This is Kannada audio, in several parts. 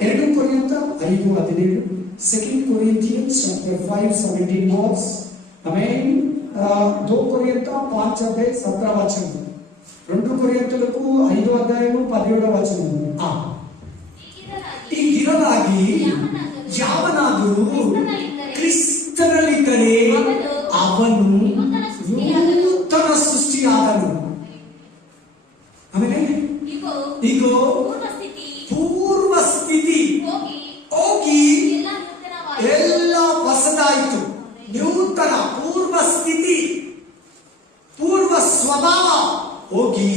2 ಕೊರಿಂಥ 5:17, 2 Corinthians chapter 5:17 words. Amen. 2 కొరింథ 5:17 2 కొరింథలకు 5:17 ಹೀಗಿರಲಾಗಿ ಯಾವನಾದರೂ ಕ್ರಿಸ್ತನಲ್ಲಿದ್ದರೆ ಅವನು ನೂತನ ಸೃಷ್ಟಿಯಾದನು. ಆಮೇಲೆ ಈಗ ಪೂರ್ವ ಸ್ಥಿತಿ ಹೋಗಿ ಎಲ್ಲ ಹೊಸದಾಯಿತು. ನೂತನ ಪೂರ್ವ ಸ್ಥಿತಿ, ಪೂರ್ವ ಸ್ವಭಾವ ಹೋಗಿ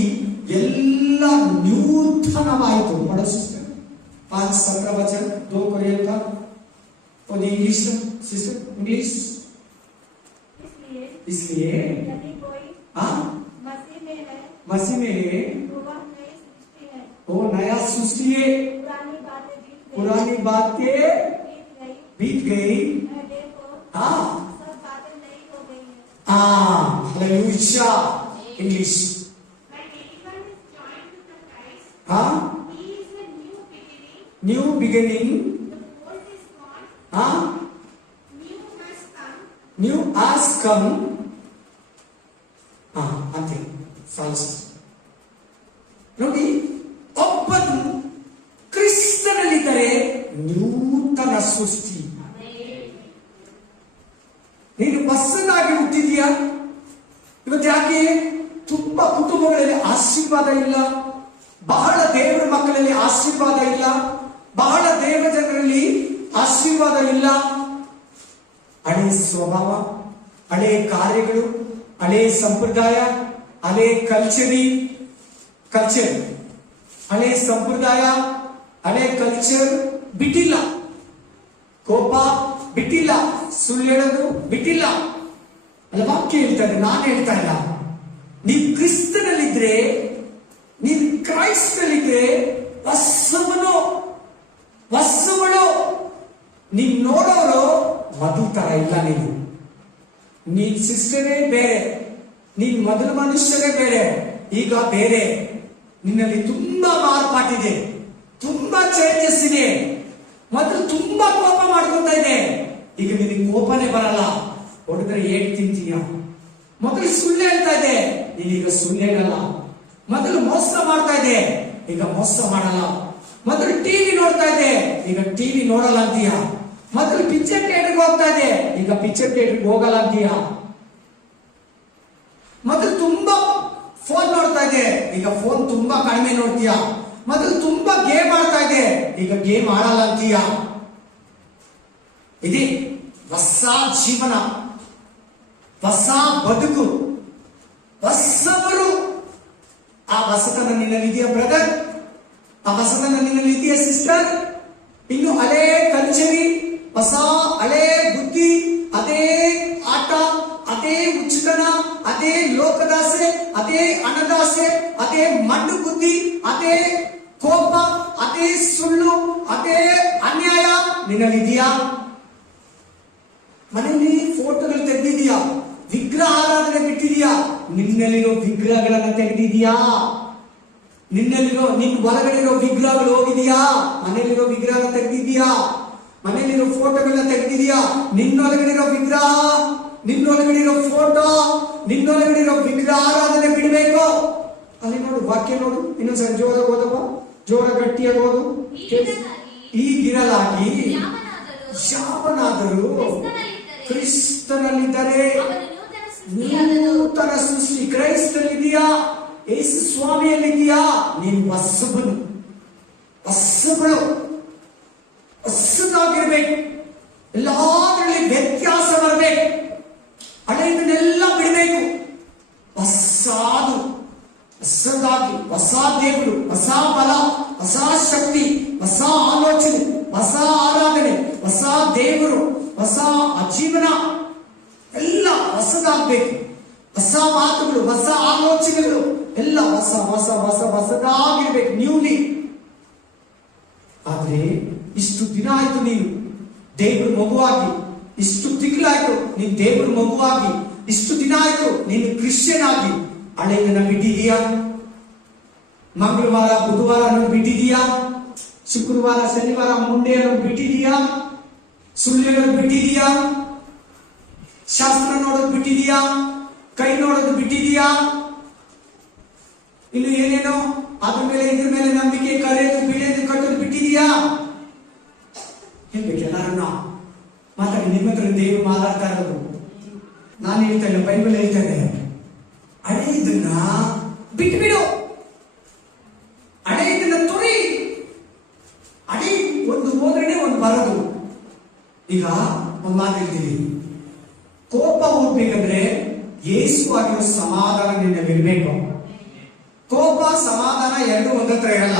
ಎಲ್ಲ ನೂತನವಾಯಿತು. ಸಿಸ್ಟರ್ 5:17 2 ಕೊರಿಂಥ इंग्लिश सिस्टर इंग्लिश। इसलिए मसीह में है वो नया सृष्टि है। पुरानी बातें बीत गई। हाँ हालेलुया। इंग्लिश हाँ new beginning. New has come. ಅಂತೆ ಫಾಲ್ಸ್. ನೋಡಿ, ಒಬ್ಬನು ಕ್ರಿಸ್ತನಲ್ಲಿದ್ದರೆ ನೂತನ ಸೃಷ್ಟಿ. ನೀನು ಹೊಸದಾಗಿ ಹುಟ್ಟಿದೀಯಾ? ಇವತ್ತು ಯಾಕೆ ತುಂಬಾ ಕುಟುಂಬಗಳಲ್ಲಿ ಆಶೀರ್ವಾದ ಇಲ್ಲ, ಬಹಳ ದೇವರ ಮಕ್ಕಳಲ್ಲಿ ಆಶೀರ್ವಾದ ಇಲ್ಲ, ಬಹಳ ದೇವ ಜನರಲ್ಲಿ ಆಶೀರ್ವಾದ ಇಲ್ಲ? ಹಳೆ ಸ್ವಭಾವ, ಹಳೆ ಕಾರ್ಯಗಳು, ಹಳೆ ಸಂಪ್ರದಾಯ, ಹಳೆ ಕಲ್ಚರ್, ಹಳೆ ಸಂಪ್ರದಾಯ, ಹಳೆ ಕಲ್ಚರ್ ಬಿಟ್ಟಿಲ್ಲ. ಕೋಪ ಬಿಟ್ಟಿಲ್ಲ, ಸುಳ್ಳು ಹೇಳೋದು ಬಿಟ್ಟಿಲ್ಲ. ಅಲ್ಲ, ವಾಕ್ಯ ಹೇಳ್ತಾರೆ, ನಾನು ಹೇಳ್ತಾ ಇಲ್ಲ. ನೀನ್ ಕ್ರಿಸ್ತನಲ್ಲಿದ್ರೆ, ನೀನ್ ಕ್ರೈಸ್ತನಲ್ಲಿದ್ರೆ ಹೊಸವಳು. ನೀನ್ ನೋಡೋರು ಮೊದಲು ತರ ಇಲ್ಲ. ನೀನ್ ಸಿಸ್ಟರೇ ಬೇರೆ, ನೀನ್ ಮೊದಲು ಮನುಷ್ಯರೇ ಬೇರೆ, ಈಗ ಬೇರೆ. ನಿನ್ನಲ್ಲಿ ತುಂಬಾ ಮಾರ್ಪಾಟಿದೆ, ತುಂಬಾ ಚೇಂಜಸ್ ಇದೆ. ಮೊದಲು ತುಂಬಾ ಕೋಪ ಮಾಡ್ಕೊತಾ ಇದೆ, ಈಗ ನಿನಗೆ ಕೋಪನೇ ಬರಲ್ಲ. ಹೊಡೆದ್ರೆ ಏಟ್ ತಿಂತೀಯ. ಮೊದಲು ಸುಳ್ಳು ಹೇಳ್ತಾ ಇದೆ, ನೀನೀಗ ಸುಳ್ಳು ಹೇಳಲ್ಲ. ಮೊದಲು ಮೋಸ ಮಾಡ್ತಾ ಇದೆ, ಈಗ ಮೋಸ ಮಾಡಲ್ಲ. ಮೊದಲು ಟಿವಿ ನೋಡ್ತಾ ಇದೆ, ಈಗ ಟಿವಿ ನೋಡಲ್ಲ ಅಂತೀಯ. ಮೊದಲು ಪಿಕ್ಚರ್ ಥಿಯೇಟರ್ಗೆ ಹೋಗ್ತಾ ಇದೆ, ಈಗ ಪಿಕ್ಚರ್ ಥಿಯೇಟರ್ಗೆ ಹೋಗಲ್ಲ ಅಂತೀಯ. ಮೊದಲು ತುಂಬಾ ಫೋನ್ ನೋಡ್ತಾ ಇದೆ, ಈಗ ಫೋನ್ ತುಂಬಾ ಕಡಿಮೆ ನೋಡ್ತೀಯ. ಮೊದಲು ತುಂಬಾ ಗೇಮ್ ಆಡ್ತಾ ಇದೆ, ಈಗ ಗೇಮ್ ಆಡಲ್ಲ ಅಂತೀಯ. ಇದೆ ಹೊಸ ಜೀವನ, ಹೊಸ ಬದುಕು, ಹೊಸವರು. ಆ ಹೊಸತನ ನಿನ್ನಲ್ಲಿದೆಯಾ ಬ್ರದರ್? ಆ ಹೊಸತನ ನಿನ್ನಲ್ಲಿದೆಯಾ ಸಿಸ್ಟರ್? ಇನ್ನು ಹಳೆ ಕಲ್ಚರಿ, ಹೊಸ ಹಳೆ ಬುದ್ಧಿ, ಅದೇ ಆಟ, ಅದೇ ಉಚಿತನ, ಅದೇ ಲೋಕದಾಸೆ, ಅದೇ ಹಣದಾಸೆ, ಅದೇ ಮಂಡು ಬುದ್ಧಿ, ಅದೇ ಕೋಪ, ಅದೇ ಸುಳ್ಳು, ಅದೇ ಅನ್ಯಾಯ ನಿನ್ನಲ್ಲಿದೆಯಾ? ಮನೆಯಲ್ಲಿ ಫೋಟೋಗಳು ತೆಗೆದಿದೆಯಾ? ವಿಗ್ರಹ ಆರಾಧನೆ ಬಿಟ್ಟಿದೆಯಾ? ನಿನ್ನಲ್ಲಿರೋ ವಿಗ್ರಹಗಳನ್ನ ತೆಗೆದಿದೆಯಾ? ನಿನ್ನಲ್ಲಿರೋ ನಿನ್ನ ಹೊರಗಡೆ ಇರೋ ವಿಗ್ರಹಗಳು ಹೋಗಿದೆಯಾ? ಮನೆಯಲ್ಲಿರೋ ವಿಗ್ರಹ ತೆಗೆದಿದೆಯಾ? ಮನೆಯಲ್ಲಿರೋ ಫೋಟೋಗಳನ್ನ ತೆಗೆದಿದೆಯಾ? ನಿನ್ನೊಳಗಡೆ ಇರೋ ವಿಗ್ರಹ, ನಿನ್ನೊಳಗಡೆ ಇರೋ ಫೋಟೋ, ನಿನ್ನೊಳಗಡೆ ಇರೋ ವಿಗ್ರಹ ಆರಾಧನೆ ಬಿಡಬೇಕು. ಅಲ್ಲಿ ನೋಡು, ವಾಕ್ಯ ನೋಡು, ಇನ್ನೊಂದ್ಸರಿ ಜೋರಾಗಿ ಓದಪ್ಪ, ಜೋರ ಗಟ್ಟಿಯಾಗಿ ಓದು. ಈಗಿರಲಾಗಿ ಯಾವನಾದರೂ ಕ್ರಿಸ್ತನಲ್ಲಿದ್ದರೆ ನೂತನ ಸೃಷ್ಟಿ. ಕ್ರೈಸ್ತನಿದೆಯಾ? ಯೇಸು ಸ್ವಾಮಿಯಲ್ಲಿದೆಯಾ? ನೀನು ಹೊಸಬಳು, ಹೊಸದಾಗಿರ್ಬೇಕು. ಎಲ್ಲಾದ್ರಲ್ಲಿ ವ್ಯತ್ಯಾಸ ಬರಬೇಕು. ಹಳೆಯದನ್ನೆಲ್ಲ ಬಿಡಬೇಕು. ಹೊಸದಾಗಿ, ಹೊಸ ದೇವರು, ಹೊಸ ಬಲ, ಹೊಸ ಶಕ್ತಿ, ಹೊಸ ಆಲೋಚನೆ, ಹೊಸ ಆರಾಧನೆ, ಹೊಸ ದೇವರು, ಹೊಸ ಜೀವನ ಎಲ್ಲ ಹೊಸದಾಗಬೇಕು. ಹೊಸ ಮಾತುಗಳು, ಹೊಸ ಆಲೋಚನೆಗಳು ಎಲ್ಲ ಹೊಸದಾಗಿರ್ಬೇಕು, ನ್ಯೂಲಿ. ಆದ್ರೆ ಇಷ್ಟು ದಿನ ಆಯ್ತು ನೀನು ದೇವ್ರ ಮಗುವಾಗಿ, ಇಷ್ಟು ತಿಂಗಳಾಯ್ತು ನೀನು ದೇವ್ರ ಮಗುವಾಗಿ, ಇಷ್ಟು ದಿನ ಆಯ್ತು ನೀನು ಕ್ರಿಶ್ಚಿಯನ್ ಆಗಿ. ಹಳೆಯದನ್ನ ಬಿಟ್ಟಿದೀಯಾ? ಮಂಗಳವಾರ ಬುಧವಾರ ಬಿಟ್ಟಿದೀಯಾ? ಶುಕ್ರವಾರ ಶನಿವಾರ ಮುಂಡೆ ಅನ್ನೋದು ಬಿಟ್ಟಿದೀಯಾ? ಸುಳ್ಳು ಹೇಳೋದು ಬಿಟ್ಟಿದೀಯಾ? ಶಾಸ್ತ್ರ ನೋಡೋದು ಬಿಟ್ಟಿದೀಯಾ? ಕೈ ನೋಡೋದು ಬಿಟ್ಟಿದೀಯಾ? ಇನ್ನು ಏನೇನೋ ಅದ್ರ ಮೇಲೆ ಇದ್ರ ಮೇಲೆ ನಂಬಿಕೆ ಕರೆಯೋದು ಬೀಳೋದು ಕಟ್ಟೋದು ಬಿಟ್ಟಿದೀಯಾ? ಹೇಳ್ಬೇಕು ಎಲ್ಲಾರನ್ನ ಮಾತಾಡಿ. ನಿಮ್ಮ ಹತ್ರ ದೇವರು ಮಾತಾಡ್ತಾ ಇರೋದು ನಾನು ಹೇಳ್ತಾ ಇಲ್ಲ, ಬೈಬಲ್ ಹೇಳ್ತಾ ಇದೆ. ಹಳೆಯದನ್ನ ಬಿಟ್ಬಿಡು, ಹಳೆಯದನ್ನ ತೊರಿ. ಹಳೆ ಒಂದು ಹೋದ್ರೆ ಒಂದು ಬರೋದು. ಈಗ ಒಂದು ಮಾತು ಹೇಳ್ತೀವಿ, ಕೋಪ ಹೋಗ್ಬೇಕಂದ್ರೆ ಯೇಸು ಆಗಿರೋ ಸಮಾಧಾನ ನಿನ್ನಲ್ಲಿರ್ಬೇಕು. ಕೋಪ ಸಮಾಧಾನ ಎರಡು ಒಂದತ್ರ ಇರಲ್ಲ.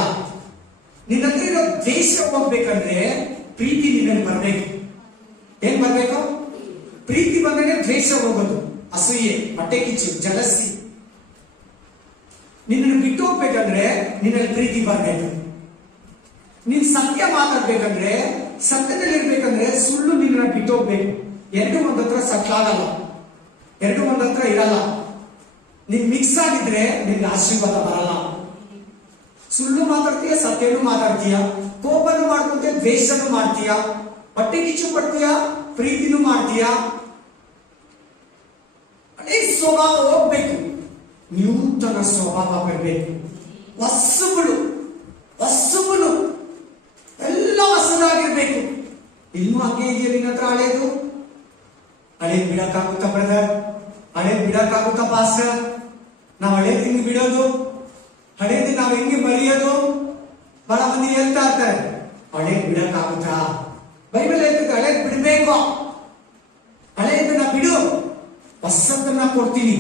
ನಿನ್ನ ಹತ್ರ ಇರೋ ದ್ವೇಷ ಹೋಗ್ಬೇಕಂದ್ರೆ ಪ್ರೀತಿ ನಿನ್ನಲ್ಲಿ ಬರ್ಬೇಕು. ಏನ್ ಬರ್ಬೇಕು? ಪ್ರೀತಿ ಬಂದ್ರೆ ದ್ವೇಷ ಹೋಗೋದು. ಅಸೂಯೆ, ಹೊಟ್ಟೆ ಕಿಚ್ಚು, ಜಲಸಿ. ನಿನ್ನನ್ನು ಬಿಟ್ಟು ಹೋಗ್ಬೇಕಂದ್ರೆ ನಿನ್ನಲ್ಲಿ ಪ್ರೀತಿ ಬರ್ಬೇಕು. ನೀನ್ ಸತ್ಯ ಮಾತಾಡ್ಬೇಕಂದ್ರೆ, ಸತ್ಯದಲ್ಲಿ ಇರ್ಬೇಕಂದ್ರೆ ಸುಳ್ಳು ನಿನ್ನ ಬಿಟ್ಟು ಹೋಗ್ಬೇಕು. ಎರಡು ಒಂದತ್ರ ಸಟ್ಲಾಗಲ್ಲ, ಎರಡು ಒಂದತ್ರ ಇರಲ್ಲ. ನೀನ್ ಮಿಕ್ಸ್ ಆಗಿದ್ರೆ ನಿನ್ಗೆ ಆಶೀರ್ವಾದ ಬರಲ್ಲ. ಸುಳ್ಳು ಮಾತಾಡ್ತೀಯ, ಸತ್ಯನೂ ಮಾತಾಡ್ತೀಯ, ಕೋಪನೂ ಮಾಡ್ಕೊಂತೀಯ, ದ್ವೇಷನೂ ಮಾಡ್ತೀಯ, ಹೊಟ್ಟೆ ಕಿಚ್ಚು ಪಡ್ತೀಯ, ಪ್ರೀತಿನೂ ಮಾಡ್ತೀಯ. ಅದೇ ಸ್ವಭಾವ ಹೋಗ್ಬೇಕು, ನೂತನ ಸ್ವಭಾವ ಬರಬೇಕು. ಹೊಸಬಳು ಎಲ್ಲ ಹೊಸದಾಗಿರ್ಬೇಕು. ಇನ್ನೂ ಹಂಗೆ ಇದೆಯಾ ನಿನ್ನ ಹತ್ರ ಹಳೇದು? ಹಳೇದು ಬಿಡಕ್ಕಾಗುತ್ತಾ ಬ್ರದರ್? ಹಳೇದು ಬಿಡಕ್ಕಾಗುತ್ತಾ ಪಾಸ್ಟರ್? ನಾವು ಹಳೇದು ಹಿಂಗೆ ಬಿಡೋದು, ಹಳೇದು ನಾವು ಹೆಂಗೆ ಮರೆಯೋದು? ಬಹಳ ಮಂದಿ ಹೇಳ್ತಾ ಇರ್ತಾರೆ, ಹಳೇದು ಬಿಡಕ್ಕಾಗುತ್ತಾ? ಬೈಬಲ್ ಹೇಳ್ತದೆ ಹಳೇದು ಬಿಡಬೇಕು. ಹಳೇದನ್ನ ಬಿಡು, ಹೊಸದನ್ನ ಕೊಡ್ತೀನಿ.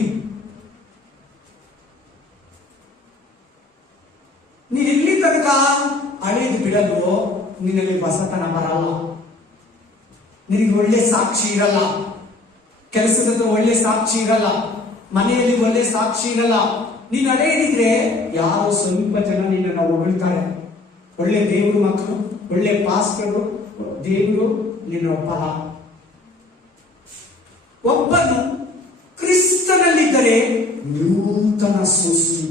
ನೀನ್ ಇಲ್ಲಿ ತನಕ ಹಳೇದು ಬಿಡಲು ನಿನ್ನಲ್ಲಿ ಹೊಸತನ ಬರಲ್ಲ. ನಿನಗೆ ಒಳ್ಳೆ ಸಾಕ್ಷಿ ಇರಲ್ಲ, ಕೆಲಸದ ಒಳ್ಳೆ ಸಾಕ್ಷಿ ಇರಲ್ಲ, ಮನೆಯಲ್ಲಿ ಒಳ್ಳೆ ಸಾಕ್ಷಿ ಇರಲ್ಲ. ನೀನ್ ಹಳೇದಿದ್ರೆ ಯಾರೋ ಸ್ವಲ್ಪ ಜನ ನಿನ್ನನ್ನು ಹೊಗಳ್ತಾರೆ. ಒಳ್ಳೆ ದೇವರು ಮಕ್ಕಳು, ಒಳ್ಳೆ ಪಾಸ್ಟರು, ದೇವರು ನಿನ್ನ ಒಪ್ಪಲ್ಲ. ಒಬ್ಬನು ಕ್ರಿಸ್ತನಲ್ಲಿದ್ದರೆ ನೂತನ ಸೃಷ್ಟಿ,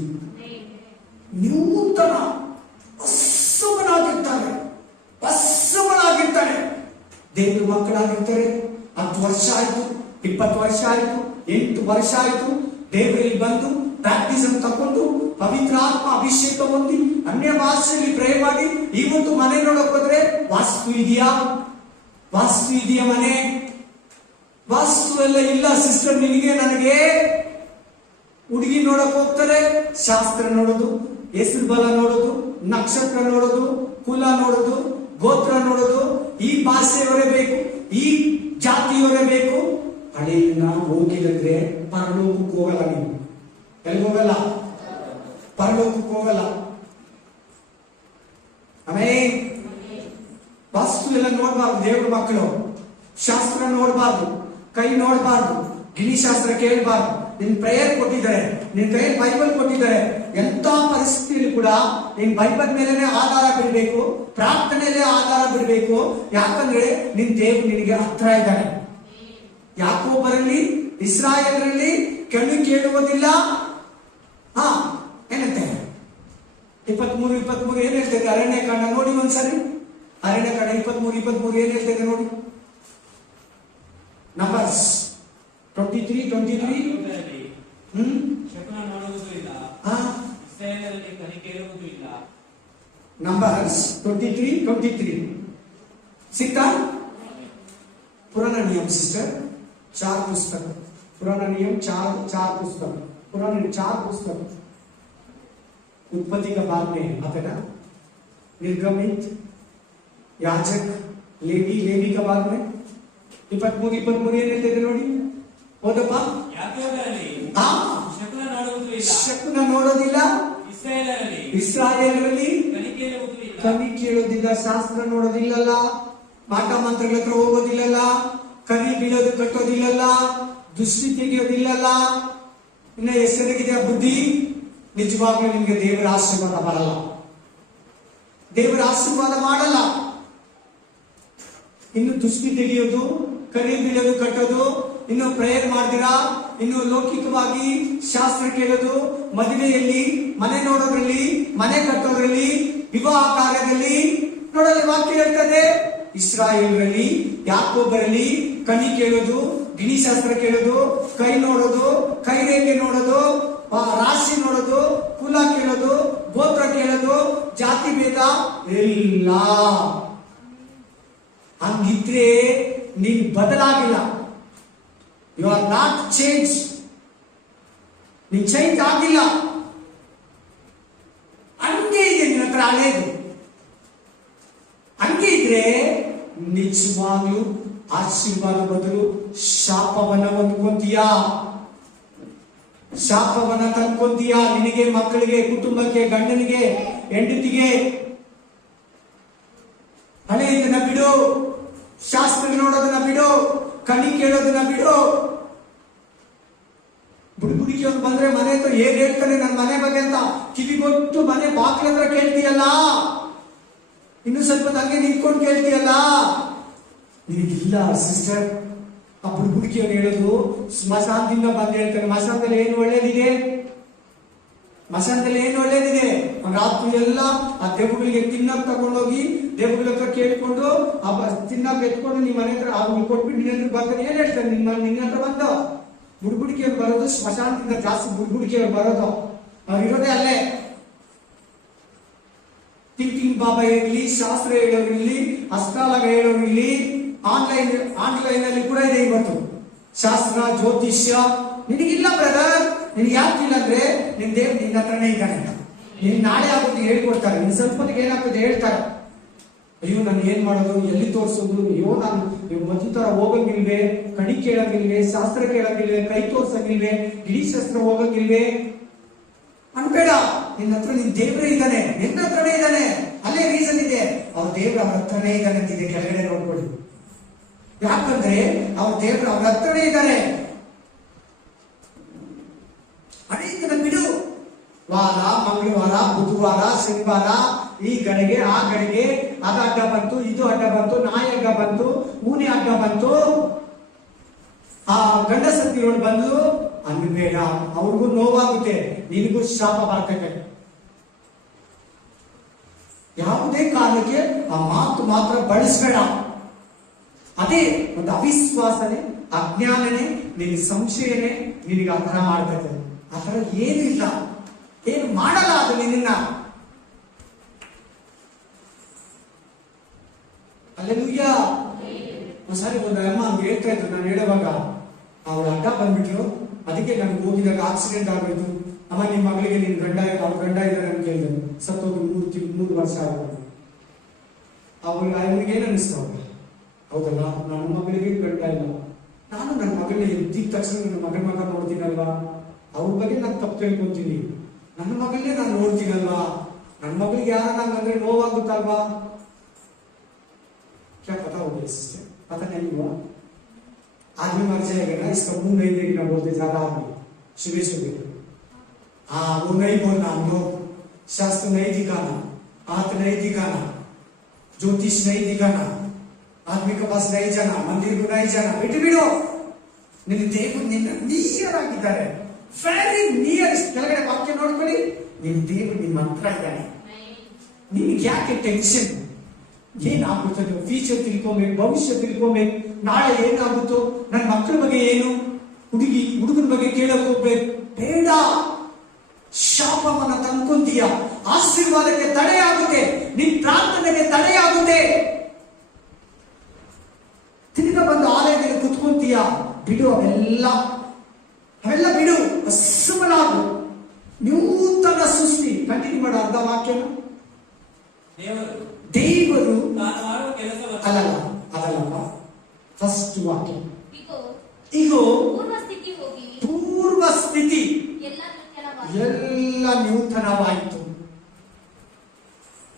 ನೂತನ ಹೊಸವನಾಗಿರ್ತಾನೆ. ದೇವರು ಮಕ್ಕಳಾಗಿರ್ತಾರೆ. 10 ವರ್ಷ ಆಯ್ತು, 20 ವರ್ಷ ಆಯ್ತು, 8 ವರ್ಷ ಆಯ್ತು, ದೇವರಲ್ಲಿ ಬಂದು ಬ್ಯಾಪ್ಟಿಸಮ್ ತಕೊಂಡು ಪವಿತ್ರಾತ್ಮ ಅಭಿಷೇಕ ಹೊಂದಿ ಅನ್ಯ ಭಾಷೆಯಲ್ಲಿ ಪ್ರೇ ಮಾಡಿ ಇವತ್ತು ಮನೆ ನೋಡಕ್ ಹೋದ್ರೆ ವಾಸ್ತು ಇದೆಯಾ? ಮನೆ ವಾಸ್ತು ಎಲ್ಲ ಇಲ್ಲ ಸಿಸ್ಟರ್. ನಿನಗೆ ನನಗೆ ಹುಡುಗಿ ನೋಡಕ್ ಹೋಗ್ತಾರೆ, ಶಾಸ್ತ್ರ ನೋಡೋದು, ಹೆಸರು ಬಲ ನೋಡೋದು, ನಕ್ಷತ್ರ ನೋಡೋದು, ಕುಲ ನೋಡೋದು, ಗೋತ್ರ ನೋಡೋದು, ಈ ಭಾಷೆಯವರೇ ಬೇಕು, ಈ ಜಾತಿಯವರೇ ಬೇಕು. ಹಳೆಯನ್ನ ಹೋಗಿದ್ರೆ ಪರಲೋಕಕ್ಕೆ ಹೋಗಲ್ಲ. ನೀವು ಎಲ್ಲಿ ಹೋಗಲ್ಲ? ಪರಲೋಕಕ್ಕೆ ಹೋಗಲ್ಲ. ಆಮೇಲೆ ವಾಸ್ತು ಎಲ್ಲ ನೋಡ್ಬಾರ್ದು. ದೇವ್ರ ಮಕ್ಕಳು ಶಾಸ್ತ್ರ ನೋಡ್ಬಾರ್ದು, ಕೈ ನೋಡ್ಬಾರ್ದು, ಗಿಣಿಶಾಸ್ತ್ರ ಕೇಳಬಾರ್ದು. ನಿನ್ ಪ್ರೇಯರ್ ಕೊಟ್ಟಿದ್ದಾರೆ, ನಿನ್ ಕೈ ಬೈಬಲ್ ಕೊಟ್ಟಿದ್ದಾರೆ. ಎಂತ ಪರಿಸ್ಥಿತಿಯಲ್ಲಿ ಕೂಡ ನಿನ್ ಬೈಬಲ್ ಮೇಲೆನೆ ಆಧಾರ ಬಿಡಬೇಕು, ಪ್ರಾರ್ಥನೆಯಲ್ಲೇ ಆಧಾರ ಬಿಡಬೇಕು. ಯಾಕಂದ್ರೆ ನಿನ್ ದೇವ್ರು ನಿನಗೆ ಹತ್ರ ಇದ್ದಾನೆ. ಯಾಕೋಬರಲ್ಲಿ ಇಸ್ರಾಯೇಲರಲ್ಲಿ ಕಣ್ಣು ಕೇಳುವುದಿಲ್ಲ. ಏನಂತೆ 23 ಏನ್ ಹೇಳ್ತೈತೆ? ಅರಣ್ಯಕಾಂಡ ನೋಡಿ ಒಂದ್ಸರಿ. ಅರಣ್ಯಕಾಂಡ 23 ಏನ್ ಹೇಳ್ತೈತೆ ನೋಡಿ. ನಂಬರ್ಸ್ 23 ನಂಬರ್ಸ್ 23 ಸಿಕ್ತಾ? ಪುರಾಣ ನಿಯಮ ಸಿಸ್ಟರ್ 4 पुस्तक, पुराना नियम 4 पुस्तक, पुराने 4 पुस्तक. उत्पत्ति का बाद में आता ना, निर्गमित, याजक, लेवी का बाद में 23 ಏನ್ ಹೇಳ್ತಿದೆ ನೋಡಿ. ಹೌದಪ್ಪ? ಶಕುನ ನೋಡೋದಿಲ್ಲ, ಇಸ್ರಾಯೇಲರಲ್ಲಿ ಕಣಿ ಕೇಳೋದಿಲ್ಲ, ಶಾಸ್ತ್ರ ನೋಡೋದಿಲ್ಲಲ್ಲ, ಮಾಟ ಮಂತ್ರಗಳ ಹತ್ರ ಹೋಗೋದಿಲ್ಲಲ್ಲ, ಕರಿ ಬೀಳೋದು ಕಟ್ಟೋದಿಲ್ಲಲ್ಲ, ದೃಷ್ಟಿ ತೆಗೆಯೋದಿಲ್ಲಲ್ಲ. ಇನ್ನ ಹೆಸರಿಗಿದೆ ಬುದ್ಧಿ. ನಿಜವಾಗ್ಲೂ ನಿಮ್ಗೆ ದೇವರ ಆಶೀರ್ವಾದ ಬರಲ್ಲ, ದೇವರ ಆಶೀರ್ವಾದ ಮಾಡಲ್ಲ. ಇನ್ನು ದೃಷ್ಟಿ ತೆಗೆಯೋದು, ಕರಿ ಬೀಳೋದು ಕಟ್ಟೋದು, ಇನ್ನು ಪ್ರೇಯರ್ ಮಾಡ್ತೀರಾ, ಇನ್ನು ಲೌಕಿಕವಾಗಿ ಶಾಸ್ತ್ರ ಕೇಳೋದು, ಮದುವೆಯಲ್ಲಿ, ಮನೆ ನೋಡೋದ್ರಲ್ಲಿ, ಮನೆ ಕಟ್ಟೋದ್ರಲ್ಲಿ, ವಿವಾಹ ಕಾರ್ಯದಲ್ಲಿ ನೋಡಲ್ಲಿ ವಾಕ್ಯ ಹೇಳ್ತದೆ, ಇಸ್ರಾಯೇಲ್ರಲ್ಲಿ ಯಾಕೋಬರಲ್ಲಿ ಕಣಿ ಕೇಳೋದು, ಗಿಣಿಶಾಸ್ತ್ರ ಕೇಳೋದು, ಕೈ ನೋಡೋದು, ಕೈ ರೇಖೆ ನೋಡೋದು, ರಾಶಿ ನೋಡೋದು, ಕುಲ ಕೇಳೋದು, ಗೋತ್ರ ಕೇಳೋದು, ಜಾತಿ ಭೇದ ಇಲ್ಲ. ಹಂಗಿದ್ರೆ ನೀನ್ ಬದಲಾಗಿಲ್ಲ. You are not change. ನೀನ್ ಚೇಂಜ್ ಆಗಿಲ್ಲ. ಹಂಗೆ ಇದೆ ನಿನ್ನ ಹತ್ರ ಹಳೇದು. ಹಂಗೆ ಇದ್ರೆ ನಿಜವಾಗ್ಲೂ ಆಶೀರ್ವಾದ ಬದಲು ಶಾಪವನ್ನ ಹೊಂದ್ಕೊಂತೀಯ. ಶಾಪವನ್ನ ತಂದ್ಕೊಂತೀಯ. ನಿನಗೆ, ಮಕ್ಕಳಿಗೆ, ಕುಟುಂಬಕ್ಕೆ, ಗಂಡನಿಗೆ, ಹೆಂಡತಿಗೆ. ಹಳೆಯದನ್ನ ಬಿಡು, ಶಾಸ್ತ್ರ ನೋಡೋದನ್ನ ಬಿಡು, ಕಣಿ ಕೇಳೋದನ್ನ ಬಿಡು. ಬುಡುಬುಡಿಕೆ ಒಂದು ಬಂದ್ರೆ ಮನೆ ಹತ್ರ ಹೇಗೆ ಹೇಳ್ತಾನೆ ನನ್ನ ಮನೆ ಬಗ್ಗೆ ಅಂತ ಕಿವಿಗೊಟ್ಟು ಮನೆ ಬಾಗಿಲ ಹತ್ರ ಕೇಳ್ತೀಯಲ್ಲ, ಇನ್ನು ಸ್ವಲ್ಪ ಹಂಗೆ ನಿಂತ್ಕೊಂಡು ಕೇಳ್ತೀಯಲ್ಲ. ನಿನಗಿಲ್ಲ ಸಿಸ್ಟರ್. ಆ ಬುಡುಬುಡಿಕೆಯನ್ನು ಹೇಳೋದು ಸ್ಮಶಾನದಿಂದ ಬಂದು ಹೇಳ್ತಾನೆ. ಮಶಾನದಲ್ಲಿ ಏನು ಒಳ್ಳೇದಿದೆ? ಮಶಾನದಲ್ಲಿ ಏನು ಒಳ್ಳೇದಿದೆ? ರಾತ್ರಿ ಎಲ್ಲ ಆ ದೇವಗಳಿಗೆ ತಿನ್ನಕ್ ತಗೊಂಡೋಗಿ ದೇವಗಳ ಹತ್ರ ಕೇಳ್ಕೊಂಡು ತಿನ್ನಕ್ ಎತ್ಕೊಂಡು ನಿಮ್ಮ ಮನೆ ಹತ್ರ ಅವ್ರಿಗೆ ಕೊಟ್ಬಿಟ್ಟು ನಿನ್ನ ಹತ್ರ ಬರ್ತಾನೆ. ಏನ್ ಹೇಳ್ತಾನೆ? ನಿನ್ನ ಹತ್ರ ಬಂದು ಬುಡುಬುಡಿಕೆಯವ್ರು ಬರೋದು ಸ್ಮಶಾನದಿಂದ ಜಾಸ್ತಿ. ಬುಡುಬುಡಿಕೆಯವ್ರು ಬರೋದು ಅವ್ರು ಇರೋದೇ ಅಲ್ಲೇ. ಥಿಂಕಿಂಗ್ ಬಾಬಾ ಇರಲಿ, ಶಾಸ್ತ್ರ ಹೇಳೋರು ಇರಲಿ, ಅಸ್ಟ್ರಾಲಗ ಹೇಳೋರು ಇರಲಿ, ಆನ್ಲೈನ್ ಅಲ್ಲಿ ಕೂಡ ಇದೆ ಇವತ್ತು ಶಾಸ್ತ್ರ, ಜ್ಯೋತಿಷ್ಯ. ನಿನಗಿಲ್ಲ ಬ್ರದರ್. ನಿನ್ಗೆ ಯಾಕಿಲ್ಲ ಅಂದ್ರೆ ನಿನ್ ದೇವ್ ನಿನ್ನ ಹತ್ರನೇ ಇದ್ದಾನೆ. ನೀನ್ ನಾಳೆ ಆಗುತ್ತೆ ಹೇಳ್ಕೊಡ್ತಾರೆ. ನಿನ್ ಸ್ವಲ್ಪತ್ತಿಗೆ ಏನಾಗ್ತದೆ ಹೇಳ್ತಾರೆ. ಅಯ್ಯೋ ನಾನು ಏನ್ ಮಾಡೋದು, ಎಲ್ಲಿ ತೋರ್ಸೋದು, ಅಯ್ಯೋ ನಾನು ಮೊದಲ ತರ ಹೋಗಂಗಿಲ್ವೇ, ಕಣಿ ಕೇಳಂಗಿಲ್ವೇ, ಶಾಸ್ತ್ರ ಕೇಳಂಗಿಲ್ವೇ, ಕೈ ತೋರ್ಸಂಗಿಲ್ವೇ, ಇಡೀ ಶಾಸ್ತ್ರ ಹೋಗಂಗಿಲ್ವೇ ಅನ್ಬೇಡ. ನಿನ್ನ ಹತ್ರ ನಿನ್ ದೇವ್ರೇ ಇದ್ದಾನೆ, ನಿನ್ನ ಹತ್ರನೇ ಇದ್ದಾನೆ. ಅಲ್ಲೇ ರೀಸನ್ ಇದೆ. ಅವ್ರ ದೇವ್ರ ಅವ್ರ ಹತ್ರನೇ ಇದ್ದಾನೆ ಅಂತಿದೆ. ಕೆಳಗಡೆ ನೋಡ್ಕೊಳ್ಳಿ. ಯಾಕಂದ್ರೆ ಅವ್ರ ದೇವ್ರ ಅವ್ರ ಹತ್ರನೇ ಇದ್ದಾನೆ. ಅನೇಕನ ಬಿಡು. ವಾರ, ಮಂಗಳವಾರ, ಬುಧವಾರ, ಶನಿವಾರ, ಈ ಗಡಿಗೆ ಆ ಗಡಿಗೆ ಅದು ಅಡ್ಡ ಬಂತು, ಇದು ಅಡ್ಡ ಬಂತು, ನಾಯಿ ಅಡ್ಡ ಬಂತು, ಮೂನೆ ಅಡ್ಡ ಬಂತು, ಆ ಗಂಡಸತಿಗಳು ಬಂದು ಅನ್ಬೇಡ. ಅವ್ರಿಗೂ ನೋವಾಗುತ್ತೆ, ನಿನಗೂ ಶಾಪ ಬರ್ತದೆ. ಯಾವುದೇ ಕಾರಣಕ್ಕೆ ಆ ಮಾತು ಮಾತ್ರ ಬಳಸಬೇಡ. ಅದೇ ಒಂದು ಅವಿಶ್ವಾಸನೆ, ಅಜ್ಞಾನನೆ, ನಿನಗೆ ಸಂಶಯನೆ ನಿನಗೆ ಆ ಥರ ಮಾಡ್ತದೆ. ಆ ಥರ ಏನಿಲ್ಲ, ಏನು ಮಾಡಲ್ಲ ಅದು ನಿನ್ನ. ಅಲ್ಲೆಲೂಯ್ಯ. ಒಂದ್ಸಾರಿ ಒಂದು ಅಮ್ಮ ಹಂಗೆ ಹೇಳ್ತಾ ಇದ್ರು. ನಾನು ಹೇಳುವಾಗ ಅವ್ರ ಅಡ್ಡ ಬಂದ್ಬಿಟ್ರು. ಅದಕ್ಕೆ ನನಗೆ ಹೋಗಿದಾಗ ಆಕ್ಸಿಡೆಂಟ್ ಆಗೋಯ್ತು. ಅಮ್ಮ ನಿಮ್ಮ ಮಗಳಿಗೆ ನಿನ್ ಗಂಡ ಅವ್ರ ಗಂಡ ಇದ್ದಾರೆ ಅಂತ ಕೇಳಿದ್ರು. ಸತ್ತೋಗಿ 3 ವರ್ಷ ಆಗೋದು. ಅವ್ರಿಗೆ ಏನ್ ಅನಿಸ್ತಾವ? ಹೌದಲ್ಲ, ನನ್ನ ಮಗಳಿಗೆ ಗಂಡ ಇಲ್ಲ. ನಾನು ನನ್ನ ಮಗಳನ್ನ ಎದ್ದಿದ ತಕ್ಷಣ ನನ್ನ ಮಗ ನೋಡ್ತೀನಲ್ವಾ, ಅವ್ರ ಬಗ್ಗೆ ನಾನು ತಪ್ಪು ತಿಳ್ಕೊಂತೀನಿ. ನನ್ನ ಮಗಳನ್ನೇ ನಾನು ನೋಡ್ತೀನಲ್ವಾ, ನನ್ನ ಮಗಳಿಗೆ ಯಾರ ನಂಗಂದ್ರೆ ನೋವಾಗುತ್ತಲ್ವಾ. क्या पता हो गया सिस्टर? पता नहीं हुआ. आदमी मर जाएगा ना, इसका मुंह नहीं देखना बोलते ज्यादा आदमी सुबह सुबह. हाँ, वो नहीं बोलना. हम लोग शास्त्र नहीं दिखाना, हाथ नहीं दिखाना, ज्योतिष नहीं दिखाना, आदमी के पास नहीं जाना, मंदिर को नहीं जाना. बिಟ್ಟು ಬಿಡು. ನಿನ್ನ ದೇವರು ನಿನ್ನ ನಿಯರ್ ಆಗಿದ್ದಾರೆ. Very near. ಕೆಳಗಡೆ ವಾಕ್ಯ ನೋಡ್ಕೊಳ್ಳಿ. ನಿನ್ನ ದೇವರು ನಿಮ್ಮ ಹತ್ರ ಇದ್ದಾನೆ. ನಿನಗೆ ಯಾಕೆ ಟೆನ್ಷನ್? ಏನಾಗುತ್ತದೋ ಫ್ಯೂಚರ್ ತಿಳ್ಕೊಬೇಕು, ಭವಿಷ್ಯ ತಿಳ್ಕೊಬೇಕು. ನಾಳೆ ಏನಾಗುತ್ತೋ, ನನ್ನ ಮಕ್ಕಳ ಬಗ್ಗೆ ಏನು, ಹುಡುಗನ ಬಗ್ಗೆ ಕೇಳಕ್ ಹೋಗ್ಬೇಕು. ಬೇಡ. ಶಾಪವನ್ನ ತಂದ್ಕೊಂತೀಯ. ಆಶೀರ್ವಾದಕ್ಕೆ ತಡೆಯಾಗುತ್ತೆ, ನಿನ್ ಪ್ರಾರ್ಥನೆಗೆ ತಡೆಯಾಗುತ್ತೆ. ತಿರ್ಗ ಬಂದು ಆಲಯದಲ್ಲಿ ಕುತ್ಕೊಂತೀಯ. ಬಿಡು ಅವೆಲ್ಲ ಬಿಡು. ಅಸಮನಾಗು. ನೂತನ ಸೃಷ್ಟಿ. ಕಂಟಿನ್ಯೂ ಮಾಡೋ ಅರ್ಧ ವಾಕ್ಯನ. ದೇವರು ಅದಲ್ಲಪ್ಪ. ಫಸ್ಟ್ ವಾಕ್ಯ. ಇಗೋ ಪೂರ್ವ ಸ್ಥಿತಿ ಎಲ್ಲ ನೂತನವಾಯಿತು.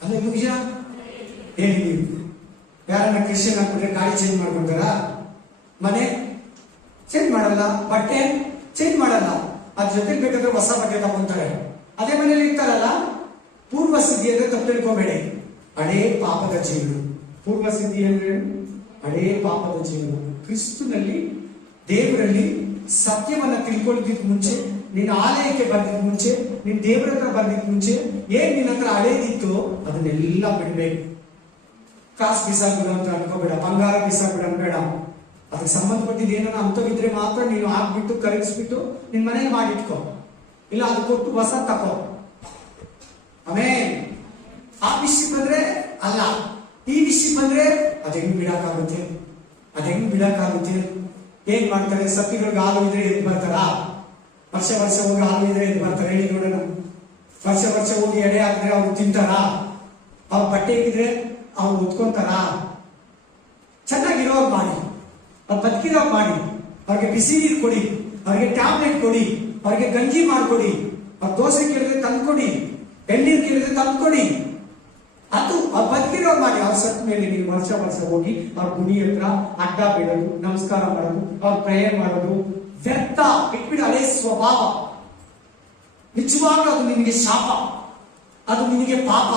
ಅಲ್ಲೆಲೂಯ್ಯ. ಹೇಳಿ ನೀವು ಯಾರನ್ನ ಕ್ರಿಶ್ಚಿಯನ್ ಹಾಕ್ಬಿಟ್ರೆ ಗಾಡಿ ಚೇಂಜ್ ಮಾಡ್ಕೊಂತಾರ? ಮನೆ ಚೇಂಜ್ ಮಾಡಲ್ಲ, ಬಟ್ಟೆ ಚೇಂಜ್ ಮಾಡಲ್ಲ, ಅದ್ರ ಜೊತೆಗೆ ಬೇಕಾದ್ರೆ ಹೊಸ ಬಟ್ಟೆ ತಗೊಂತಾರೆ. ಅದೇ ಮನೇಲಿ ಇರ್ತಾರಲ್ಲ. ಪೂರ್ವ ಸ್ಥಿತಿ ಅಂದ್ರೆ ತಪ್ಪು ತಿಳ್ಕೋಬೇಡಿ. ಹಳೇ ಪಾಪದ ಜೀವನ. ಪೂರ್ವ ಸ್ಥಿತಿ ಅಂದ್ರೆ ಹಳೇ ಪಾಪದ ಜೀವನ. ಕ್ರಿಸ್ತನಲ್ಲಿ, ದೇವರಲ್ಲಿ ಸತ್ಯವನ್ನ ತಿಳ್ಕೊಳ್ಳೋದಕ್ಕೆ ಮುಂಚೆ, ನಿನ್ನ ಆಲಯಕ್ಕೆ ಬರ್ದಿದ್ ಮುಂಚೆ, ನಿನ್ ದೇವರ ಹತ್ರ ಬರ್ದಿದ್ ಮುಂಚೆ ಏನ್ ನಿನ್ನ ಹತ್ರ ಹಳೇದಿತ್ತು ಅದನ್ನೆಲ್ಲ ಬಿಡ್ಬೇಕು. ಕಾಸು ಬಿಸಾಕ್ಬಿಡು ಅಂತ ಅನ್ಕೋಬೇಡ, ಬಂಗಾರ ಬಿಸಾಕ್ಬಿಡ ಅನ್ಬೇಡ. ಅದಕ್ಕೆ ಸಂಬಂಧಪಟ್ಟಿದ್ದು ಏನೋ ಅಂತವಿದ್ರೆ ಮಾತ್ರ ನೀನು ಹಾಕ್ಬಿಟ್ಟು ಕರಗಿಸ್ಬಿಟ್ಟು ನಿನ್ ಮನೇಲಿ ಮಾಡಿಟ್ಕೋ, ಇಲ್ಲ ಅದು ಕೊಟ್ಟು ಹೊಸ ತಕೋ. ಆಮೇಲೆ ಆ ವಿಷಯ ಬಂದ್ರೆ ಅಲ್ಲ, ಈ ವಿಷಯ ಬಂದ್ರೆ ಅದ್ ಹೆಂಗ್ ಬಿಡಕ್ಕಾಗುತ್ತೆ, ಏನ್ ಮಾಡ್ತಾರೆ? ಸತ್ತಿಗಳಿಗೆ ಹಾಲು ಇದ್ರೆ ಎದ್ದು ಬರ್ತಾರ? ವರ್ಷ ಹೋಗಿ ಹಾಲು ಇದ್ರೆ ಎದ್ದು ಬರ್ತಾರೆ? ಹೇಳಿ ನೋಡೋಣ. ವರ್ಷ ಹೋಗಿ ಎಡೆ ಹಾಕಿದ್ರೆ ಅವ್ರು ತಿಂತಾರ? ಅವ್ರ ಬಟ್ಟೆ ಇದ್ರೆ ಅವ್ರು ಉತ್ಕೊಂತಾರ? ಚೆನ್ನಾಗಿರೋವಾಗ ಮಾಡಿ, ಅವ್ರು ಬದುಕಿರೋವಾಗ ಮಾಡಿ, ಅವ್ರಿಗೆ ಬಿಸಿ ನೀರು ಕೊಡಿ, ಅವ್ರಿಗೆ ಟ್ಯಾಬ್ಲೆಟ್ ಕೊಡಿ, ಅವ್ರಿಗೆ ಗಂಜಿ ಮಾಡ್ಕೊಡಿ, ಅವ್ರ ದೋಸೆ ಕೇಳಿದ್ರೆ ತಂದ್ಕೊಡಿ, ಎಣ್ಣೀರು ಕೇಳಿದ್ರೆ ತಂದ್ಕೊಡಿ. ಅದು ಅವ್ರು ಬದುಕಿರೋ ಮಾಡಿ. ಅವ್ರ ಸತ್ ಮೇಲೆ ನೀವು ವರ್ಷ ಹೋಗಿ ಅವ್ರ ಗುಡಿ ಹತ್ರ ಅಡ್ಡ ಬೀಳೋದು, ನಮಸ್ಕಾರ ಮಾಡೋದು, ಅವ್ರ ಪ್ರೇಯರ್ ಮಾಡೋದು ವ್ಯರ್ಥ. ಬಿಟ್ಬಿಡು ಹಳೆ ಸ್ವಭಾವ. ನಿಜವಾಗ್ಲೂ ಅದು ನಿನಗೆ ಶಾಪ, ಅದು ನಿನಗೆ ಪಾಪ.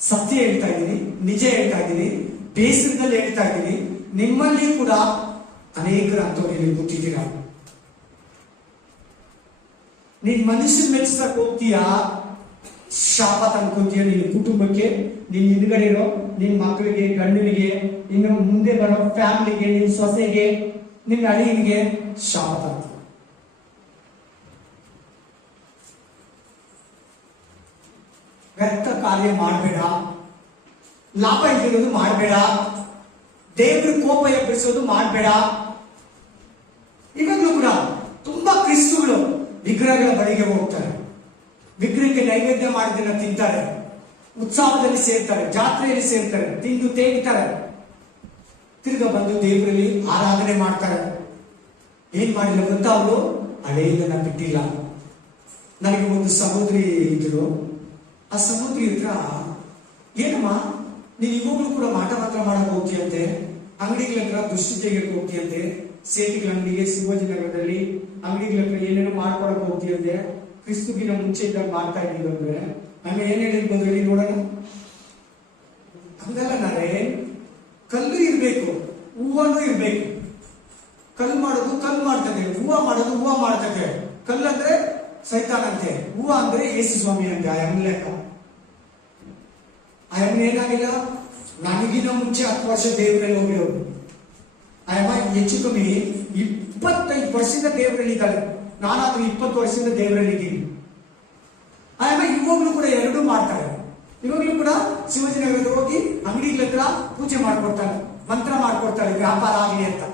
ಸತ್ಯ ಹೇಳ್ತಾ ಇದ್ದೀನಿ, ನಿಜ ಹೇಳ್ತಾ ಇದ್ದೀನಿ, ಬೇಸರದಲ್ಲಿ ಹೇಳ್ತಾ ಇದ್ದೀನಿ. ನಿಮ್ಮಲ್ಲಿ ಕೂಡ ಅನೇಕರ ಅಂತವ್ರಿಗೆ ಗೊತ್ತಿದ್ದೀರಾ. ನೀನ್ ಮನುಷ್ಯನ ಮೆಚ್ಚಿಸಕ್ ಹೋಗ್ತೀಯಾ, ಶಾಪ ತಂದ್ಕೊಂತೀಯ ನಿನ್ನ ಕುಟುಂಬಕ್ಕೆ, ನಿನ್ ಹಿಂದ್ಗಡೆ ಇರೋ ನಿನ್ ಮಕ್ಕಳಿಗೆ, ಗಂಡನಿಗೆ, ಇನ್ನು ಮುಂದೆ ಬರೋ ಫ್ಯಾಮಿಲಿಗೆ, ನಿನ್ ಸೊಸೆಗೆ, ನಿನ್ನ ಅಳಿಯನಿಗೆ ಶಾಪ ತಂತ. ವ್ಯರ್ಥ ಕಾರ್ಯ ಮಾಡಬೇಡ, ಲಾಭ ಇಲ್ಲಿರೋದು ಮಾಡಬೇಡ, ದೇವ್ರ ಕೋಪ ಎಬ್ಬರಿಸೋದು ಮಾಡಬೇಡ. ಇವಾಗಲೂ ಕೂಡ ತುಂಬಾ ಕ್ರಿಸ್ತುಗಳು ವಿಗ್ರಹಗಳ ಬಳಿಗೆ ಹೋಗ್ತಾರೆ, ವಿಗ್ರಹಕ್ಕೆ ನೈವೇದ್ಯ ಮಾಡಿದ್ದನ್ನ ತಿಂತಾರೆ, ಉತ್ಸವದಲ್ಲಿ ಸೇರ್ತಾರೆ, ಜಾತ್ರೆಯಲ್ಲಿ ಸೇರ್ತಾರೆ, ತಿಂದು ತೇಗಿತಾರೆ, ತಿರ್ಗ ಬಂದು ದೇವರಲ್ಲಿ ಆರಾಧನೆ ಮಾಡ್ತಾರೆ. ಏನ್ ಮಾಡಿಲ್ಲ ಗೊತ್ತಾ? ಅವರು ಹಳೆಯದನ್ನ ಬಿಟ್ಟಿಲ್ಲ. ನನಗೆ ಒಂದು ಸಹೋದರಿ ಇದ್ರು. ಆ ಸಹೋದರಿ ಹತ್ರ, ಏನಮ್ಮ ನೀನ್ ಇವಾಗ್ಲೂ ಕೂಡ ಮಾತ್ರ ಮಾಡಕ್ ಹೋಗ್ತೀಯಂತೆ, ಅಂಗಡಿಗಳ ಹತ್ರ ದುಷ್ಟಿ ತೆಗೆಯಕ್ಕೆ ಹೋಗ್ತೀಯಂತೆ, ಸೇಟಿಗಳ ಅಂಗಡಿಗೆ, ಶಿವಾಜಿನಗರದಲ್ಲಿ ಅಂಗಡಿಗಳ ಹತ್ರ ಏನೇನೋ ಮಾಡ್ಕೊಳಕ್ ಹೋಗ್ತೀಯಂತೆ, ಕ್ರಿಸ್ತುಗಿನ ಮುಂಚೆ ಇದ್ದಾಗ ಮಾಡ್ತಾ ಇದ್ದೀವಿ ಅಂದ್ರೆ ನಾನು ಏನ್ ಹೇಳಿರ್ಬೋದು ಹೇಳಿ ನೋಡೋಣ. ಹಂಗಲ್ಲ ನಾರೇ, ಕಲ್ಲು ಇರ್ಬೇಕು, ಹೂವನು ಇರ್ಬೇಕು. ಕಲ್ಲು ಮಾಡೋದು ಕಲ್ಲು ಮಾಡ್ತದೆ, ಹೂವ ಮಾಡೋದು ಹೂವ ಮಾಡ್ತದೆ. ಕಲ್ಲಂದ್ರೆ ಸೈತಾನ್ ಅಂತೆ, ಹೂವ ಅಂದ್ರೆ ಯೇಸು ಸ್ವಾಮಿ ಅಂತೆ. ಆ ಎಮ್ ಲೆಕ್ಕ. ಆ ಎಮ್ ಏನಾಗಿಲ್ಲ, ನನಗಿನ ಮುಂಚೆ 10 ವರ್ಷ ದೇವರಲ್ಲಿ ಹೋಗಿರೋದು. ಆ ಎಮ್ಮ ಹೆಚ್ಚು ಕಮ್ಮಿ 25 ವರ್ಷದಿಂದ ದೇವರಲ್ಲಿ ಇದ್ದಾಳೆ. ನಾನಾದ್ರೂ 20 ವರ್ಷದಿಂದ ದೇವರಲ್ಲಿ ಇದ್ದೀನಿ. ಆಯಮ್ಮ ಇವಾಗ್ಲೂ ಕೂಡ ಎರಡೂ ಮಾಡ್ತಾರೆ. ಇವಾಗ್ಲೂ ಕೂಡ ಶಿವಾಜಿನಗರದ ಹೋಗಿ ಅಂಗಡಿಗಳ ಹತ್ರ ಪೂಜೆ ಮಾಡ್ಕೊಡ್ತಾರೆ, ಮಂತ್ರ ಮಾಡ್ಕೊಡ್ತಾರೆ, ವ್ಯಾಪಾರ ಆಗಲಿ ಅಂತ.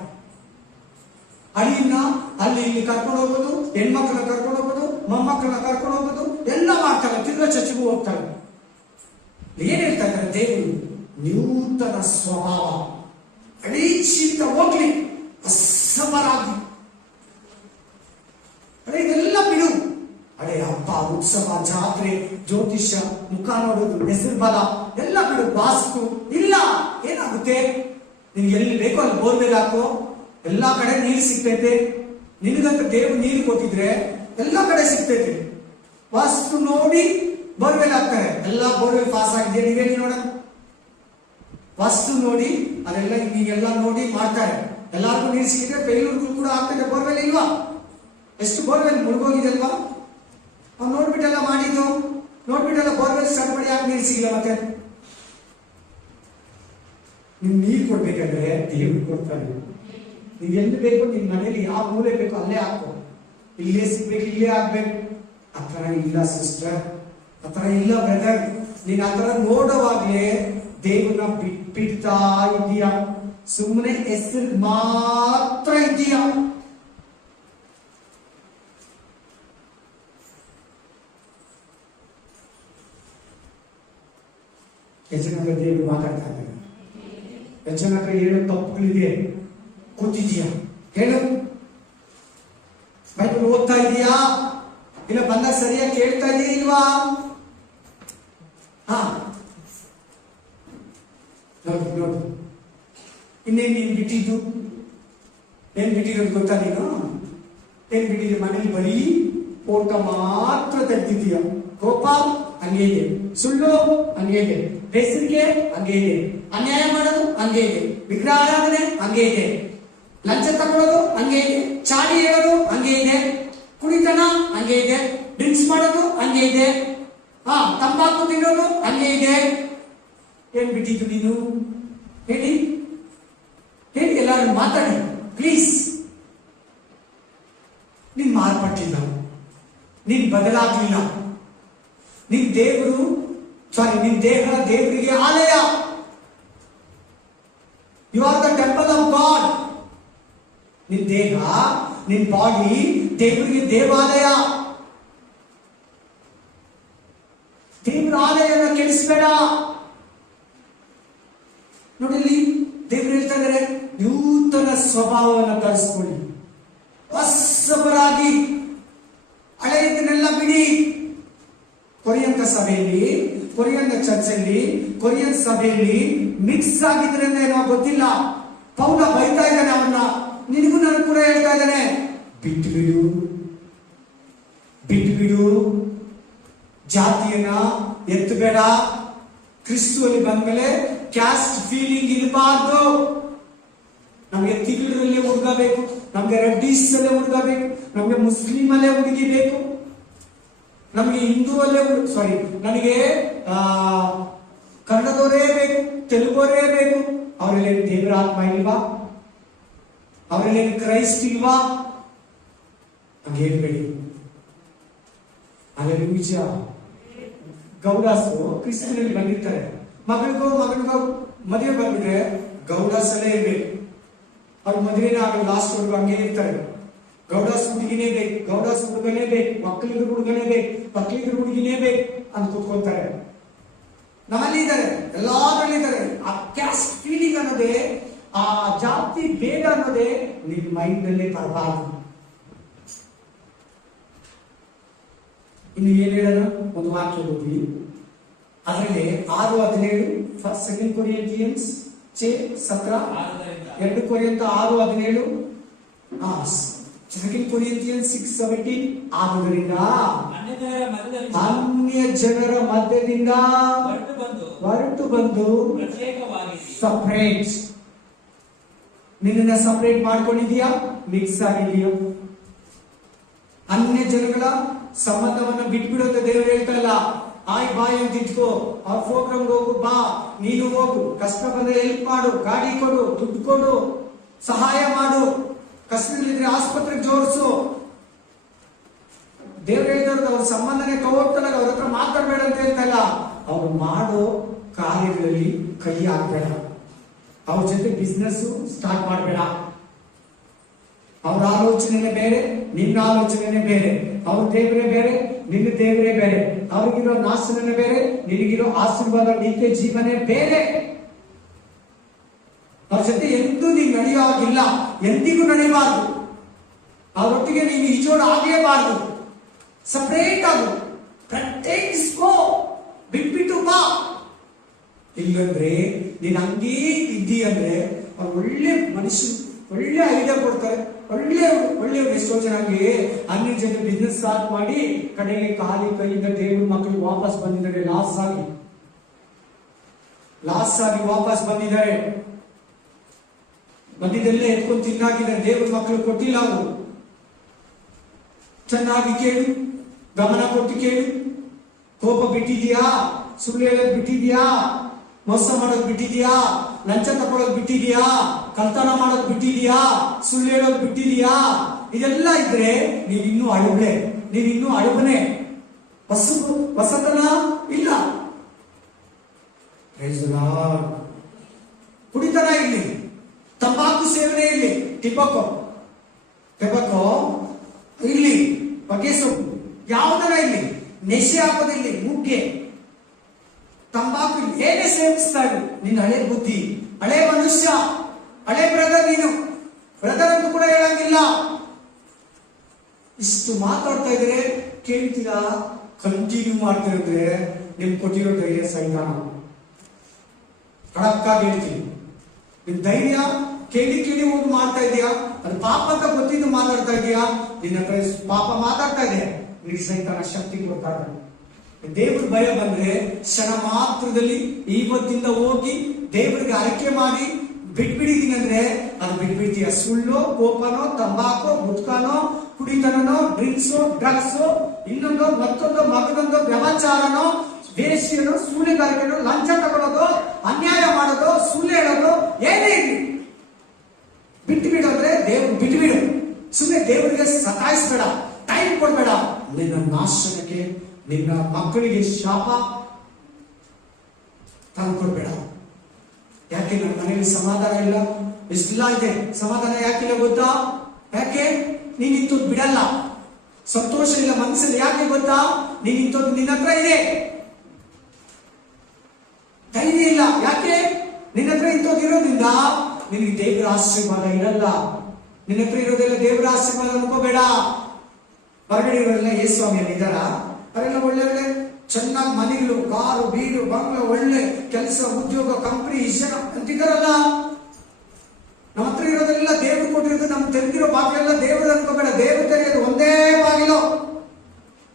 ಅಳಿಯನ್ನ ಅಲ್ಲಿ ಇಲ್ಲಿ ಕರ್ಕೊಂಡು ಹೋಗೋದು, ಹೆಣ್ಮಕ್ಳನ್ನ ಕರ್ಕೊಂಡು ಹೋಗೋದು, ಮೊಮ್ಮಕ್ಕಳನ್ನ ಕರ್ಕೊಂಡು ಹೋಗೋದು ಎಲ್ಲ ಮಾಡ್ತಾರೆ. ತಿರ್ಗಾ ಚರ್ಚಿಗೂ ಹೋಗ್ತಾರೆ. ಏನ್ ಹೇಳ್ತಾ ಇದ್ದಾರೆ ದೇವರು? ನೂತನ ಸ್ವಭಾವ ಅಡೀಚಿಂತ ಹೋಗ್ಲಿ, ಅಸಮರಾಗಿ ಅದೇ ಇದೆಲ್ಲ ಬಿಡು. ಅದೇ ಹಬ್ಬ, ಉತ್ಸವ, ಜಾತ್ರೆ, ಜ್ಯೋತಿಷ್ಯ, ಮುಖ ನೋಡೋದು, ಹೆಸರು ಬಲ ಎಲ್ಲ ಬಿಡು. ವಾಸ್ತು ಇಲ್ಲ. ಏನಾಗುತ್ತೆ? ನಿನ್ಗೆ ಎಲ್ಲಿ ಬೇಕೋ ಅಲ್ಲಿ ಬೋರ್ವೆಲ್ ಹಾಕೋ, ಎಲ್ಲಾ ಕಡೆ ನೀರು ಸಿಗ್ತೈತೆ. ನಿನಗಂತ ದೇವ್ರು ನೀರು ಕೊಟ್ಟಿದ್ರೆ ಎಲ್ಲಾ ಕಡೆ ಸಿಗ್ತೈತೆ. ವಾಸ್ತು ನೋಡಿ ಬೋರ್ವೆಲ್ ಹಾಕ್ತಾರೆ, ಎಲ್ಲಾ ಬೋರ್ವೆಲ್ ಪಾಸ್ ಆಗಿದೆ. ನೀವೇನು ನೋಡ, ವಾಸ್ತು ನೋಡಿ ಅದೆಲ್ಲ ಈಗೆಲ್ಲ ನೋಡಿ ಮಾಡ್ತಾರೆ. ಎಲ್ಲಾರ್ಗು ನೀರು ಸಿಕ್ಕಿದ್ರೆ ಬೆಂಗಳೂರಿಗೂ ಕೂಡ ಆಗ್ತದೆ ಬೋರ್ವೆಲ್, ಇಲ್ವಾ? ಎಷ್ಟು ಬೋರ್ವೆಲ್ ಮುಳುಗೋಗಿದೆ ಅಲ್ವಾ? ಅವ್ನು ನೋಡ್ಬಿಟ್ಟೆಲ್ಲ ಮಾಡಿದ್ದು, ನೋಡ್ಬಿಟ್ಟೆಲ್ಲ ಬೋರ್ವೆಲ್ ಸ್ಟಾರ್ಟ್ ಮಾಡಿ ಯಾಕೆ ನೀರು ಸಿಗಲ್ಲ? ಮತ್ತೆ ನಿನ್ ನೀರು ಕೊಡ್ಬೇಕಂದ್ರೆ ದೇವ್ರು ಕೊಡ್ತಾನೆ. ನೀವ್ ಎಲ್ಲಿ ಬೇಕು, ನಿನ್ ಮನೇಲಿ ಯಾವ ಮೂಲೆ ಬೇಕು ಅಲ್ಲೇ ಹಾಕೋ. ಇಲ್ಲೇ ಸಿಗ್ಬೇಕು, ಇಲ್ಲೇ ಆಗ್ಬೇಕು. ಆತರ ಇಲ್ಲ ಸಿಸ್ಟರ್, ಆತರ ಇಲ್ಲ ಬ್ರದರ್. ನೀನ್ ಆತರ ನೋಡುವಾಗ್ಲೇ ದೇವ್ರನ್ನ ಬಿಟ್ಬಿಡ್ತಾ ಇದೀಯ, ಸುಮ್ಮನೆ ಹೆಸರು ಮಾತ್ರ ಇದೀಯ. ಯಜಮಾನ ದೇವರು ಮಾತಾಡ್ತಾ ಇದ್ದಾರೆ. ಯಜಮಾನ ಹೇಳೋ ತಪ್ಪುಗಳಿದೆ, ಕೂತಿದೀಯಾ? ಹೇಳು. ಬೈಬಲ್ ಓದ್ತಾ ಇದೀಯಾ? ಇಲ್ಲ ಬಂದ ಸರಿಯಾಗಿ ಕೇಳ್ತಾ ಇದೀಯ ಇಲ್ವಾ? ಹಾ, ನೋಡು. ಇನ್ನೇನ್ ನೀನ್ ಬಿಟ್ಟಿದ್ದು? ಏನ್ ಬಿಟ್ಟಿರೋದು ಗೊತ್ತಾ? ನೀನು ಏನ್ ಬಿಟ್ಟಿದ್ಯ? ಮನೇಲಿ ಬರೀ ಫೋಟೋ ಮಾತ್ರ ತೆಗ್ದಿದೀಯ. ಕೋಪ ಹಂಗೆ ಇದೆ, ಸುಳ್ಳು ಹಂಗೆ ಇದೆ, ಬೇಸರಿಕೆ ಹಂಗೆ ಇದೆ, ಅನ್ಯಾಯ ಮಾಡೋದು ಹಂಗೆ ಇದೆ, ವಿಗ್ರಹ ಆರಾಧನೆ ಹಂಗೆ ಇದೆ, ಲಂಚ ತಗೊಳ್ಳೋದು ಹಂಗೆ ಇದೆ, ಚಾಡಿ ಹೇಳೋದು ಹಂಗೆ ಇದೆ, ಕುಡಿತನ ಹಂಗೆ ಇದೆ, ಡ್ರಿಂಕ್ಸ್ ಮಾಡೋದು ಹಂಗೆ ಇದೆ, ತಂಬಾಕು ತಿನ್ನೋದು ಹಂಗೆ ಇದೆ. ಏನ್ ಬಿಟ್ಟಿದ್ದು ನೀನು? ಹೇಳಿ ಹೇಳಿ, ಎಲ್ಲರೂ ಮಾತಾಡಿ ಪ್ಲೀಸ್. ನೀನ್ ಮಾರ್ಪಟ್ಟಿಲ್ಲ, ನೀನ್ ಬದಲಾಗ್ಲಿಲ್ಲ. ನಿನ್ ದೇಹ ದೇವರಿಗೆ ಆಲಯ. You are the temple of God. ನಿನ್ ದೇಹ, ನಿನ್ ಬಾಡಿ ದೇವರಿಗೆ ದೇವಾಲಯ. ದೇವರ ಆಲಯನ ಕೆಡಿಸ್ಬೇಡ. ನೋಡಿ, ದೇವರು ಹೇಳ್ತಾ ಇದ್ದಾರೆ, ನೂತನ ಸ್ವಭಾವವನ್ನು ಕಲಿಸ್ಕೊಳ್ಳಿ, ಹೊಸಬರಾಗಿ, ಹಳೆಯದನ್ನೆಲ್ಲ ಬಿಡಿ. ಕೊರಿಯನ್ ಸಭೆಯಲ್ಲಿ, ಕೊರಿಯನ್ ಚರ್ಚಲ್ಲಿ, ಕೊರಿಯನ್ ಸಭೆಯಲ್ಲಿ ಮಿಕ್ಸ್ ಆಗಿದ್ರಿಂದ ಏನೋ ಗೊತ್ತಿಲ್ಲ, ಪೌಲ ಬೈತಾ ಇದ್ದಾನೆ ಅವನ್ನ. ನಿನಗೂ ನಾನು ಕೂಡ ಹೇಳ್ತಾ ಇದ್ದಾನೆ, ಬಿಟ್ಟು ಜಾತಿಯನ್ನ ಎತ್ತಬೇಡ. ಕ್ರಿಸ್ತುವಲ್ಲಿ ಬಂದ್ಮೇಲೆ ಕ್ಯಾಸ್ಟ್ ಫೀಲಿಂಗ್ ಇರಬಾರ್ದು. ನಮ್ಗೆ ತಿಗಳರಲ್ಲೇ ಹುಡುಗಬೇಕು, ನಮ್ಗೆ ರೆಡ್ಡಿಸ್ ಅಲ್ಲೇ ಹುಡುಗಬೇಕು, ನಮ್ಗೆ ಮುಸ್ಲಿಂ ಅಲ್ಲೇ ಹುಡುಗಿ ಬೇಕು, ನಮಗೆ ಹಿಂದೂ ಅಲ್ಲೇ ನನಗೆ ಕನ್ನಡದವರೇ ಬೇಕು, ತೆಲುಗುವರೇ ಬೇಕು. ಅವರಲ್ಲಿ ದೇವರ ಆತ್ಮ ಇಲ್ವಾ? ಅವರಲ್ಲಿ ಕ್ರೈಸ್ಟ್ ಇಲ್ವಾ? ಹಂಗೆ ಹೇಳ್ಬೇಡಿ. ಅಲ್ಲಿ ನಿಜ ಗೌಡಾಸು ಕ್ರಿಸ್ತನಲ್ಲಿ ಬಂದಿರ್ತಾರೆ. ಮಗನಿಗೋ ಮದುವೆ ಬಂದ್ಬಿಟ್ರೆ ಗೌಡಾಸಲ್ಲೇ ಇರ್ಬೇಕು. ಅವ್ರ ಮದುವೆನೇ ಆಗಲ್ಲ, ಲಾಸ್ಟ್ ವರ್ಗು ಹಂಗೆ ಇರ್ತಾರೆ. ಗೌಡಾಸ್ ಹುಡುಗಿನೇ ಬೇಕು, ಗೌಡಾಸ್ ಹುಡುಗನೇ ಬೇಕು, ಮಕ್ಕಳಿಗೆ ಹುಡುಗನೇ ಬೇಕು, ಮಕ್ಕಳಿಗೆ ಹುಡುಗಿನೇ ಬೇಕು ಅಂತ ಕೂತ್ಕೊಳ್ತಾರೆ. ನಮ್ಮಲ್ಲಿ ಇದ್ದಾರೆ, ಎಲ್ಲಾದ್ರಲ್ಲಿ ಇದ್ದಾರೆ. ಆ ಕ್ಯಾಸ್ಟ್ ಫೀಲಿಂಗ್ ಅನ್ನೋದೇ, ಆ ಜಾತಿ ಭೇದ ಅನ್ನೋದೇ ನಿನ್ ಮೈಂಡ್ ನಲ್ಲಿ ಬರಬಾರದು. ಇನ್ನು ಏನ್ ಹೇಳೋಣ, ಒಂದು ವಾಕ್ಯ ಓದಿ. ಅದರಲ್ಲಿ 6:17 2 ಕೊರಿಂಥಿಯನ್ಸ್ 6:17, 2 ಕೊರಿಂಥ 6:17, 2 ಕೊರಿಂಥಿಯನ್ಸ್ 6:17. ಆದುದರಿಂದ ಅನ್ಯ ಜನರ ಮಧ್ಯದಿಂದ ಹೊರಟು ಬಂದು ಸಪರೇಟ್. ನಿನ್ನ ಸಪರೇಟ್ ಮಾಡ್ಕೊಂಡಿದೀಯಾ? ಮಿಕ್ಸ್ ಆಗಿದೆಯಾ? ಅನ್ಯ ಜನಗಳ ಸಂಬಂಧವನ್ನು ಬಿಟ್ಬಿಡೋದು ದೇವರು ಹೇಳ್ತಾ ಇಲ್ಲ. ಬಾಯ್ ಅಂತ ಇಟ್ಕೋ, ಅವ್ರ ಪ್ರೋಗ್ರಾಮ್ಗೆ ಹೋಗು, ಬಾ, ನೀನು ಹೋಗು, ಕಷ್ಟ ಬಂದ್ರೆ ಹೆಲ್ಪ್ ಮಾಡು, ಗಾಡಿ ಕೊಡು, ದುಡ್ಡು ಕೊಡು, ಸಹಾಯ ಮಾಡು, ಕಷ್ಟದಲ್ಲಿದ್ರೆ ಆಸ್ಪತ್ರೆಗೆ ಜೋಡಿಸು. ದೇವ್ರು ಹೇಳಿದವ್ರದ್ದು ಅವ್ರ ಸಂಬಂಧನೇ ಕವೋಗ್ತಾರ, ಅವ್ರ ಹತ್ರ ಮಾತಾಡ್ಬೇಡ ಅಂತ ಹೇಳ್ತಾ ಇಲ್ಲ. ಅವ್ರು ಮಾಡೋ ಕಾರ್ಯಗಳಲ್ಲಿ ಕೈ ಹಾಕ್ಬೇಡ, ಅವ್ರ ಜೊತೆ ಬಿಸ್ನೆಸ್ ಸ್ಟಾರ್ಟ್ ಮಾಡಬೇಡ. ಅವ್ರ ಆಲೋಚನೆನೇ ಬೇರೆ, ನಿನ್ನ ಆಲೋಚನೆನೇ ಬೇರೆ. ಅವ್ರ ದೇವರೇ ಬೇರೆ, ನಿನ್ನ ದೇವರೇ ಬೇರೆ. ಅವ್ರಿಗಿರೋ ನಾಶನೇ ಬೇರೆ, ನಿನಗಿರೋ ಆಶೀರ್ವಾದ ನಿತ್ಯ ಜೀವನೇ ಬೇರೆ. ಅವ್ರ ಜೊತೆ ಎಂದೂ ನೀನು ನಡೆಯುವಾಗಿಲ್ಲ, ಎಂದಿಗೂ ನಡೆಯಬಾರ್ದು. ಅವರೊಟ್ಟಿಗೆ ನೀನು ಈಜೋಡ್ ಆಗಲೇಬಾರ್ದು. ಸಪರೇಟ್ ಆಗು, ಪ್ರತ್ಯೇಕಿಸ್ಕೋ, ಬಿಟ್ಬಿಟ್ಟು ಬಾ. ಇಲ್ಲಂದ್ರೆ ನೀನ್ ಹಂಗೇ ಇದ್ದಿ ಅಂದ್ರೆ ಅವ್ರು ಒಳ್ಳೆ ಮನುಷ್ಯ, ಒಳ್ಳೆ ಐಡಿಯಾ ಕೊಡ್ತಾರೆ, ಒಳ್ಳೆ ಎಷ್ಟೋ ಚೆನ್ನಾಗಿ ಅನ್ಯ ಜೊತೆ ಬಿಸ್ನೆಸ್ ಸ್ಟಾರ್ಟ್ ಮಾಡಿ ಕಡೆಗೆ ಖಾಲಿ ಕೈಯಿಂದ ದೇವ್ರ ಮಕ್ಕಳು ವಾಪಸ್ ಬಂದಿದ್ದಾರೆ. ಲಾಸ್ ಆಗಿ ವಾಪಸ್ ಬಂದಿದ್ದಾರೆ. ಬಂದಿದ್ದಲ್ಲೇ ಎತ್ಕೊಂಡು ತಿನ್ನಾಗಿದ್ದಾರೆ. ದೇವ್ರ ಮಕ್ಕಳು ಕೊಟ್ಟಿಲ್ಲ. ಅವರು ಚೆನ್ನಾಗಿ ಕೇಳು, ಗಮನ ಕೊಟ್ಟು ಕೇಳು. ಕೋಪ ಬಿಟ್ಟಿದ್ಯಾ? ಸುಳ್ಳು ಹೇಳೋದು ಬಿಟ್ಟಿದ್ಯಾ? ಮೋಸ ಮಾಡೋದು ಬಿಟ್ಟಿದ್ಯಾ? ಲಂಚ ತಗೊಳ್ಳೋದು ಬಿಟ್ಟಿದ್ಯಾ? ಕಳ್ತನ ಮಾಡೋದು ಬಿಟ್ಟಿದ್ಯಾ? ಸುಳ್ಳು ಹೇಳೋದು ಬಿಟ್ಟಿದ್ಯಾ? ಇದೆಲ್ಲ ಇದ್ರೆ ನೀನಿನ್ನೂ ಅಳುಬೆ, ನೀನಿನ್ನೂ ಅಳುಬನೆ. ಹೊಸತನ ಇಲ್ಲ. ಕುಡಿತನ ಇಲ್ಲಿ, ತಂಬಾಕು ಸೇವನೆ ಇಲ್ಲಿ, ಟಿಬಾಕೋ ಇಲ್ಲಿ, ಬಗೆ ಸೊಪ್ಪು ಯಾವುದರ ಇಲ್ಲಿ, ನೆಶೆ ಹಾಕೋದಿಲ್ಲಿ, ಮುಗ್ಗೆ, ತಂಬಾಕು ಏನೇ ಸೇವಿಸ್ತಾ ಇರು. ನಿನ್ನ ಹಳೆ ಬುದ್ಧಿ, ಹಳೆ ಮನುಷ್ಯ, ಹಳೆ ಬ್ರದರ್. ನೀನು ಬ್ರದರ್ ಅಂತ ಕೂಡ ಹೇಳಂಗಿಲ್ಲ. ಇಷ್ಟು ಮಾತಾಡ್ತಾ ಇದ್ರೆ ಕೇಳ್ತೀರಾ? ಕಂಟಿನ್ಯೂ ಮಾಡ್ತಿರೋದ್ರೆ ನಿಮ್ ಕೊಟ್ಟಿರೋ ಧೈರ್ಯ ಸೈತಾನ. ಕಡಕ್ಕಾಗಿ ಹೇಳ್ತೀನಿ, ನಿಮ್ ಧೈರ್ಯ ಕೇಳಿ ಹೋಗಿ ಮಾಡ್ತಾ ಇದೀಯಾ? ಅದು ಪಾಪ ಅಂತ ಗೊತ್ತಿದ್ದು ಮಾತಾಡ್ತಾ ಇದೀಯಾ? ನಿನ್ನ ಹತ್ರ ಪಾಪ ಮಾತಾಡ್ತಾ ಇದೆ, ನಿನ್ ಸೈತಾನ ಶಕ್ತಿ ಕೊಡ್ತಾ ಇದ್ದಾನೆ. ದೇವ್ರ ಭಯ ಬಂದ್ರೆ ಕ್ಷಣ ಮಾತ್ರದಲ್ಲಿ ಇವತ್ತಿಂದ ಹೋಗಿ ದೇವರಿಗೆ ಅರಕೆ ಮಾಡಿ ಬಿಟ್ಬಿಡಿದೀನಿ ಅಂದ್ರೆ ಅದು ಬಿಟ್ಬಿಡ್ತೀಯ. ಸುಳ್ಳು, ಕೋಪನೋ, ತಂಬಾಕೋ, ಗುಟ್ಕಾನೋ, ಕುಡಿತನೋ, ಡ್ರಿಂಕ್ಸೋ, ಡ್ರಗ್ಸೋ, ಇನ್ನೊಂದೋ ಮತ್ತೊಂದೋ ಮಗದೊಂದೋ ವ್ಯವಚಾರನೋ, ವೇಶ್ಯನೋ, ಸೂಳೆಗಾರಿಕೆನೋ, ಲಂಚ ತಗೊಳ್ಳೋದು, ಅನ್ಯಾಯ ಮಾಡೋದು, ಸುಳ್ಳು ಹೇಳೋದು ಏನೇ ಇರಲಿ ಬಿಟ್ಟು ಬಿಡು ಅಂದ್ರೆ ದೇವ್ರು ಬಿಟ್ಟು ಬಿಡು. ಸುಮ್ಮನೆ ದೇವರಿಗೆ ಸತಾಯಿಸ್ಬೇಡ, ಟೈಮ್ ಕೊಡ್ಬೇಡ. ನಿನ್ನ ನಾಶನಕ್ಕೆ, ನಿನ್ನ ಮಕ್ಕಳಿಗೆ ಶಾಪ ತಂದ್ಕೊಡ್ಬೇಡ. ಯಾಕೆ ನನ್ನ ಮನೆಯಲ್ಲಿ ಸಮಾಧಾನ ಇಲ್ಲ, ಇಷ್ಟೆಲ್ಲ ಇದೆ, ಸಮಾಧಾನ ಯಾಕಿಲ್ಲ ಗೊತ್ತಾ? ಯಾಕೆ ನೀನ್ ಇಂಥದ್ದು ಬಿಡಲ್ಲ. ಸಂತೋಷ ಇಲ್ಲ ಮನಸ್ಸಲ್ಲಿ, ಯಾಕೆ ಗೊತ್ತಾ? ನೀನ್ ಇಂಥದ್ದು ನಿನ್ನ ಹತ್ರ ಇದೆ. ಧೈರ್ಯ ಇಲ್ಲ, ಯಾಕೆ? ನಿನ್ನ ಹತ್ರ ಇಂಥದ್ದು ಇರೋದ್ರಿಂದ ನಿನಗೆ ದೇವರ ಆಶೀರ್ವಾದ ಇರಲ್ಲ. ನಿನ್ನ ಹತ್ರ ಇರೋದೆಲ್ಲ ದೇವರ ಆಶೀರ್ವಾದ ಅನ್ಕೋಬೇಡ. ಹೊರಗಡೆ ಇರೋರೆಲ್ಲ ಯೇಸು ಸ್ವಾಮಿಯಲ್ಲಿ ಇದ್ದಾರ, ಅವರೆಲ್ಲ ಒಳ್ಳೆ ಒಳ್ಳೆ ಚೆನ್ನಾಗಿ ಮನೆಗಳು, ಕಾರು, ಬೀಡು, ಬಂಗ್ಲ, ಒಳ್ಳೆ ಕೆಲಸ, ಉದ್ಯೋಗ, ಕಂಪನಿ, ಇಷ್ಟ ಅಂತಿದ್ದಾರಲ್ಲ. ನಮ್ಮ ಹತ್ರ ಇರೋದೆಲ್ಲ ದೇವ್ರು ಕೊಟ್ಟಿರೋದು, ನಮ್ಗೆ ತೆರೆದಿರೋ ಬಾಗಿಲೆಲ್ಲ ದೇವರು ಅನ್ಕೋಬೇಡ. ದೇವ್ರು ತೆರೆಯೋದು ಒಂದೇ ಬಾಗಿಲು.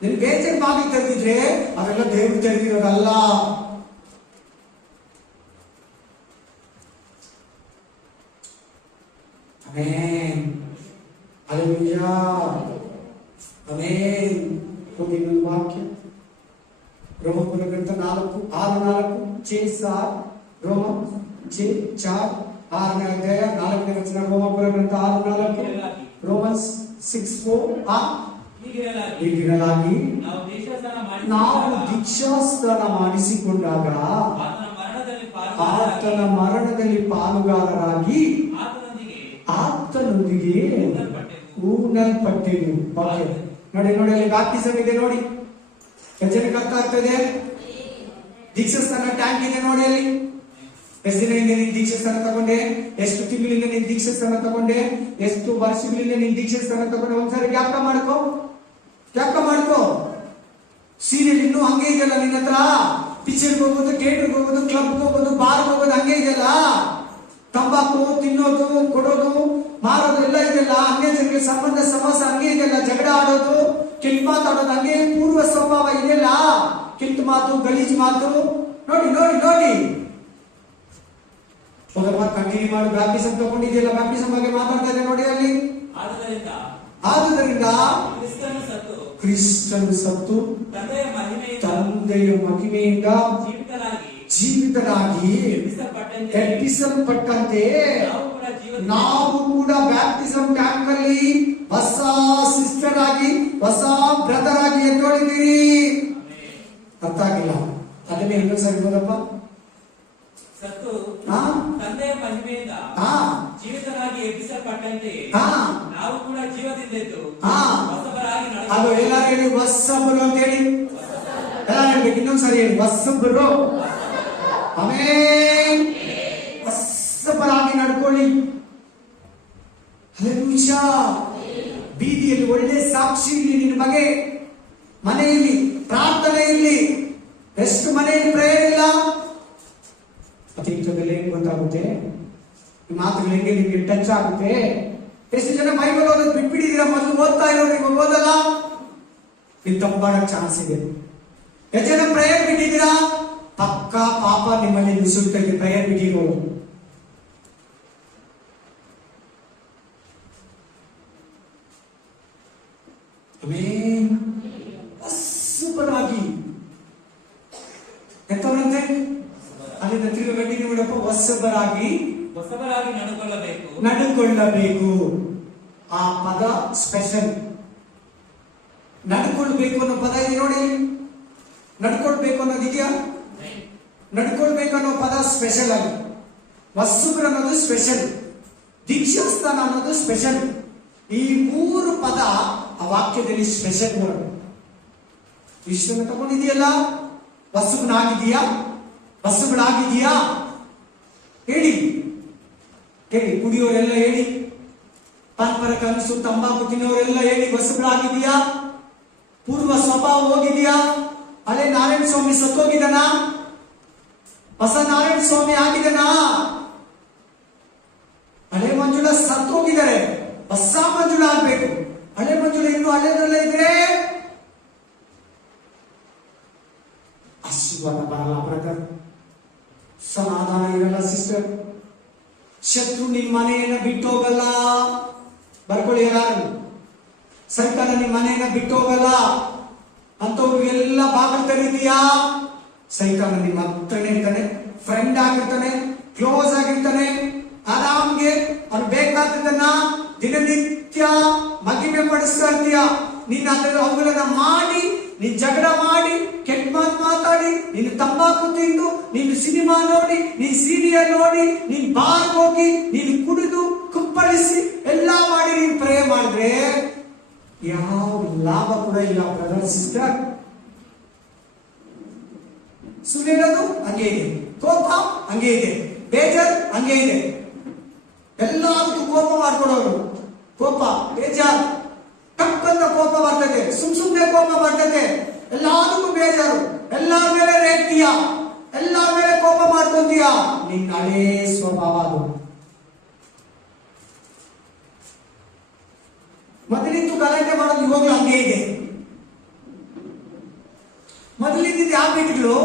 ನಿನ್ ಬೇಜಾರು ಬಾಗಿಲು ತೆರೆದಿದ್ರೆ ಅವೆಲ್ಲ ದೇವ್ರು ತೆರೆದಿರೋದಲ್ಲ. Amen, hallelujah, amen. ಹೋಗಿ ನನ್ನ ವಾಕ್ಯ ರೋಮಪುರ ಗ್ರಂಥ 4:6-4 ರೋಮ 4 ಅಧ್ಯಾಯ 4ನೇ ವಚನ. ರೋಮಪುರ ಗ್ರಂಥ 6:4 ರೋಮನ್ಸ್ 6:4. ಹೀಗಿರಲಾಗಿ ನಾವು ದೀಕ್ಷಾಸ್ನಾನ ಮಾಡಿಸಿಕೊಂಡಾಗ ಆತನ ಮರಣದಲ್ಲಿ ಪಾಲುಗಾರರಾಗಿ ಆತನೊಂದಿಗೆ ಊನಲ್ಪಟ್ಟೆವು. ನೋಡಿ ನೋಡಿ, ಅಲ್ಲಿ ಬ್ಯಾಪ್ಟಿಸಮ್ ಇದೆ ನೋಡಿ, ಜನಕ್ಕೆ ಅರ್ಥ ಆಗ್ತದೆ. ದೀಕ್ಷಾಸ್ಥಾನ ಟ್ಯಾಂಕ್ ಇದೆ ನೋಡಿ. ಅಲ್ಲಿ ಎಷ್ಟು ದಿನದಿಂದ ನೀನ್ ದೀಕ್ಷಾಸ್ಥಾನ ತಗೊಂಡೆ, ಎಷ್ಟು ತಿಂಗಳಿಂದ ನೀನ್ ದೀಕ್ಷಾಸ್ಥಾನ ತಗೊಂಡೆ, ಎಷ್ಟು ವರ್ಷಗಳಿಂದ ನೀನ್ ದೀಕ್ಷಾಸ್ಥಾನ ತಗೊಂಡೆ, ಒಂದ್ಸರಿ ಜ್ಞಾಪಕ ಮಾಡ್ಕೋ, ಜ್ಞಾಪಕ ಮಾಡ್ಕೋ. ಸೀರಿಯಲ್ ಇನ್ನೂ ಹಂಗೆ ಇದೆಯಲ್ಲ ನಿನ್ನ ಹತ್ರ. ಪಿಕ್ಚರ್ಗೆ ಹೋಗೋದು, ಥಿಯೇಟರ್ಗೆ ಹೋಗೋದು, ಕ್ಲಬ್ಗೆ ಹೋಗೋದು, ಬಾರ್ಗೆ ಹೋಗೋದು ಹಂಗೆ ಇದೆಯಲ್ಲ. ತಂಬಾಕು ತಿನ್ನೋದು, ಕೊಡೋದು, ಮಾರೋದು ಎಲ್ಲ ಇದೆಯಲ್ಲ. ಅನ್ಯ ಜನರಿಗೆ ಸಂಬಂಧ ಸಮಾಸ ಹಂಗೆ ಇದೆಯಲ್ಲ. ಜಗಳ ಆಡೋದು, ಕೆಲ್ಟ್ ಮಾತಾಡೋದು ಹಂಗೆ ಪೂರ್ವ ಸ್ವಭಾವ ಇದೆಯಲ್ಲ. ಕೆಲ್ಟ್ ಮಾತು, ಗಲೀಜ್ ಮಾತು ನೋಡಿ ನೋಡಿ ನೋಡಿ. ಹೋಗಪ್ಪ, ಕಂಟಿನ್ಯೂ ಮಾಡಿ. ಬ್ಯಾಪ್ಟಿಸಮ್ ತಗೊಂಡಿದೆಯಲ್ಲ, ಬ್ಯಾಪ್ಟಿಸಮ್ ಬಗ್ಗೆ ಮಾತಾಡ್ತಾ ಇದೆ ನೋಡಿ ಅಲ್ಲಿ. ಆದುದರಿಂದ ಕ್ರಿಸ್ತನು ಸತ್ತು ತಂದೆಯ ಮಹಿಮೆಯಿಂದ ಜೀವಿತರಾಗಿ ಎಬ್ಬಿಸಲ್ಪಟ್ಟಂತೆ ನಾವು ಕೂಡ ಬ್ಯಾಪ್ಟಿಸಮ್ ಟ್ಯಾಂಕ್ ಅಲ್ಲಿ ಹೊಸ ಸಿಸ್ಟರ್ ಆಗಿ, ಹೊಸ ಬ್ರದರ್ ಆಗಿ ಎದ್ದೊಳಿದ್ದೀರಿ. ಅರ್ಥ ಆಗಿಲ್ಲ? ಅದನ್ನೇ ಇನ್ನೊಂದು ಸರಿ ಹೋದಪ್ಪ. ತಂದೆಯ ಮಹಿಮೆಯಿಂದ ಜೀವಿತರಾಗಿ ಎಬ್ಬಿಸಲ್ಪಟ್ಟಂತೆ ನಾವು ಕೂಡ ಜೀವದಿಂದೆದ್ದು ಹೊಸಬರಾಗಿ ಅದು ಎಲ್ಲರೂ ಹೇಳಿ, ಹೊಸಬರು ಅಂತ ಹೇಳಿ. ಎಲ್ಲ ಹೇಳ್ಬೇಕು, ಇನ್ನೊಂದ್ಸರಿ ಹೇಳಿ, ಹೊಸಬರು. ಆಮೆನ್. ಹೊಸಬರಾಗಿ ನಡ್ಕೊಳ್ಳಿ. ಹಲ್ಲೆಲೂಯಾ. ಬೀದಿಯಲ್ಲಿ ಒಳ್ಳೆ ಸಾಕ್ಷಿ ಇರಲಿ ನಿನ್ನ ಬಗ್ಗೆ. ಮನೆಯಲ್ಲಿ ಪ್ರಾರ್ಥನೆ ಇರಲಿ. ಎಷ್ಟು ಮನೆಯಲ್ಲಿ ಪ್ರೇಯರ್ ಇಲ್ಲ. ಮತ್ತೆ ಇಂಥದ್ದೆಲ್ಲ ಏನ್ ಗೊತ್ತಾಗುತ್ತೆ, ಈ ಮಾತುಗಳು ಹೆಂಗೆ ನಿಮ್ಗೆ ಟಚ್ ಆಗುತ್ತೆ. ಎಷ್ಟು ಜನ ಬೈಬಲ್ ಓದೋದು ಬಿಟ್ಬಿಟ್ಟಿದ್ದೀರಾ? ಮೊದಲು ಓದ್ತಾ ಇರೋರು ಇವಾಗ ಓದಲ್ಲ. ನೀವು ತಪ್ಪಾಡಕ್ ಚಾನ್ಸ್ ಇದೆ. ಎಷ್ಟು ಜನ ಪ್ರೇಯರ್ ಬಿಟ್ಟಿದ್ದೀರಾ? ಪಕ್ಕಾ ಪಾಪ ನಿಮ್ಮಲ್ಲಿ ನುಸುಳ್ತೈತೆ ಪ್ರೇಯರ್ ಬಿಟ್ಟಿರೋರು. ಹೊಸಬರಾಗಿ ಎಂತವರಂತೆ ಅಲ್ಲಿಂದ ತಿರುಗಿ ಗಂಟಿಗೆ ಬಿಡಪ್ಪ. ಹೊಸಬರಾಗಿ ನಡ್ಕೊಳ್ಳಬೇಕು. ಆ ಪದ ಸ್ಪೆಷಲ್. ನಡ್ಕೊಳ್ಬೇಕು ಅನ್ನೋ ಪದ ಇದೆ ನೋಡಿ. ನಡ್ಕೊಳ್ಬೇಕು ಅನ್ನೋದಿದೆಯಾ? ನಡ್ಕೊಳ್ಬೇಕು ಅನ್ನೋ ಪದ ಸ್ಪೆಷಲ್ ಆಗಿ. ಹೊಸಬರು ಅನ್ನೋದು ಸ್ಪೆಷಲ್. ದೀಕ್ಷಾಸ್ಥಾನ ಅನ್ನೋದು ಸ್ಪೆಷಲ್. ಈ 3 ಪದ ಆ ವಾಕ್ಯದಲ್ಲಿ ಸ್ಪೆಷಲ್ ವರ್ಡ್. ಇಷ್ಟನ್ನು ತಗೊಂಡಿದೆಯಲ್ಲ. ಹೊಸಬನಾಗಿದೆಯಾ? ಹೊಸಬಳಾಗಿದೆಯಾ? ಹೇಳಿ ಹೇಳಿ. ಕುಡಿಯೋರೆಲ್ಲ ಹೇಳಿ. ಪಾನ್ಪರ ಕನಸು ತಂಬಾಕು ತಿನ್ನೋರೆಲ್ಲ ಹೇಳಿ, ಹೊಸಬಳಾಗಿದೆಯಾ? ಪೂರ್ವ ಸ್ವಭಾವ ಹೋಗಿದೆಯಾ? ಹಳೆ ನಾರಾಯಣ ಸ್ವಾಮಿ ಸತ್ತೋಗಿದನ? ಹೊಸ ನಾರಾಯಣ ಸ್ವಾಮಿ ಆಗಿದನ? ಹಳೆ ಮಂಜುಳ ಸತ್ತೋಗಿದ್ದಾರೆ, ಹೊಸ ಮಂಜುಳ ಆಗ್ಬೇಕು. ಹಳೆ ಮಂಜುಳ ಇನ್ನು ಹಳೆದಲ್ಲ ಇದ್ರೆ ಆಶೀರ್ವಾದ ಬರಲ್ಲ ಬ್ರದರ್, ಸಮಾಧಾನ ಇರಲ್ಲ ಸಿಸ್ಟರ್. ಶತ್ರು ನಿಮ್ ಮನೆಯನ್ನ ಬಿಟ್ಟು ಹೋಗಲ್ಲ. ಬರ್ಕೊಳ್ಳಿ ಯಾರು. ಸರ್ಕಾರ ನಿಮ್ ಮನೆಯನ್ನ ಬಿಟ್ಟು ಹೋಗಲ್ಲ. ಅಂತವ್ರಿಗೆಲ್ಲ ಬಾಗಿಲು ತೆರೀತೀಯಾ? ಸೈತಾನ ನಿಮ್ಮ ಹತ್ರನೇ ಇರ್ತಾನೆ, ಫ್ರೆಂಡ್ ಆಗಿರ್ತಾನೆ, ಕ್ಲೋಸ್ ಆಗಿರ್ತಾನೆ. ಆರಾಮ್ಗೆ ಅವ್ನು ಬೇಕಾದದನ್ನ ದಿನನಿತ್ಯ ಮಗಿಮೆ ಪಡಿಸ್ತಾ ಇರ್ತೀಯ. ನೀನ್ ಅದನ್ನು ಅವುಗಳನ್ನ ಮಾಡಿ, ನೀನ್ ಜಗಳ ಮಾಡಿ, ಕೆಟ್ಟ ಮಾತು ಮಾತಾಡಿ, ನೀನು ತಂಬಾಕು ತಿಂದು, ನೀನು ಸಿನಿಮಾ ನೋಡಿ, ನೀನ್ ಸೀರಿಯಲ್ ನೋಡಿ, ನೀನ್ ಬಾರ್ ಹೋಗಿ, ನೀನು ಕುಡಿದು ಕುಪ್ಪಳಿಸಿ ಎಲ್ಲಾ ಮಾಡಿ ನೀನ್ ಪ್ರೇ ಮಾಡಿದ್ರೆ ಯಾವ ಲಾಭ ಕೂಡ ಇಲ್ಲ ಬ್ರದರ್ ಸಿಸ್ಟರ್. ಸುಳ್ಳು ಹೇಳೋದು ಹಂಗೆ ಇದೆ, ಕೋಪ ಹಂಗೆ ಇದೆ, ಬೇಜಾರ್ ಹಂಗೆ ಇದೆ. ಎಲ್ಲದಕ್ಕೂ ಕೋಪ ಮಾಡ್ಕೊಡೋರು, ಕೋಪ ಬೇಜಾರು, ಟಕ್ಕಂತ ಕೋಪ ಬರ್ತದೆ, ಸುಮ್ನೆ ಕೋಪ ಬರ್ತದೆ, ಎಲ್ಲದಕ್ಕೂ ಬೇಜಾರು, ಎಲ್ಲರ ಮೇಲೆ ರೇಗ್ತೀಯ, ಎಲ್ಲರ ಮೇಲೆ ಕೋಪ ಮಾಡ್ಕೊಂತೀಯ. ನಿನ್ನ ಹಳೇ ಸ್ವಭಾವ ಅದು. ಮೊದಲಿದ್ದು ಗಲಾಟೆ ಮಾಡೋದು ಇವಾಗಲೂ ಹಂಗೆ ಇದೆ. ಮೊದಲಿದ್ದ ಹ್ಯಾಬಿಟ್ಗಳು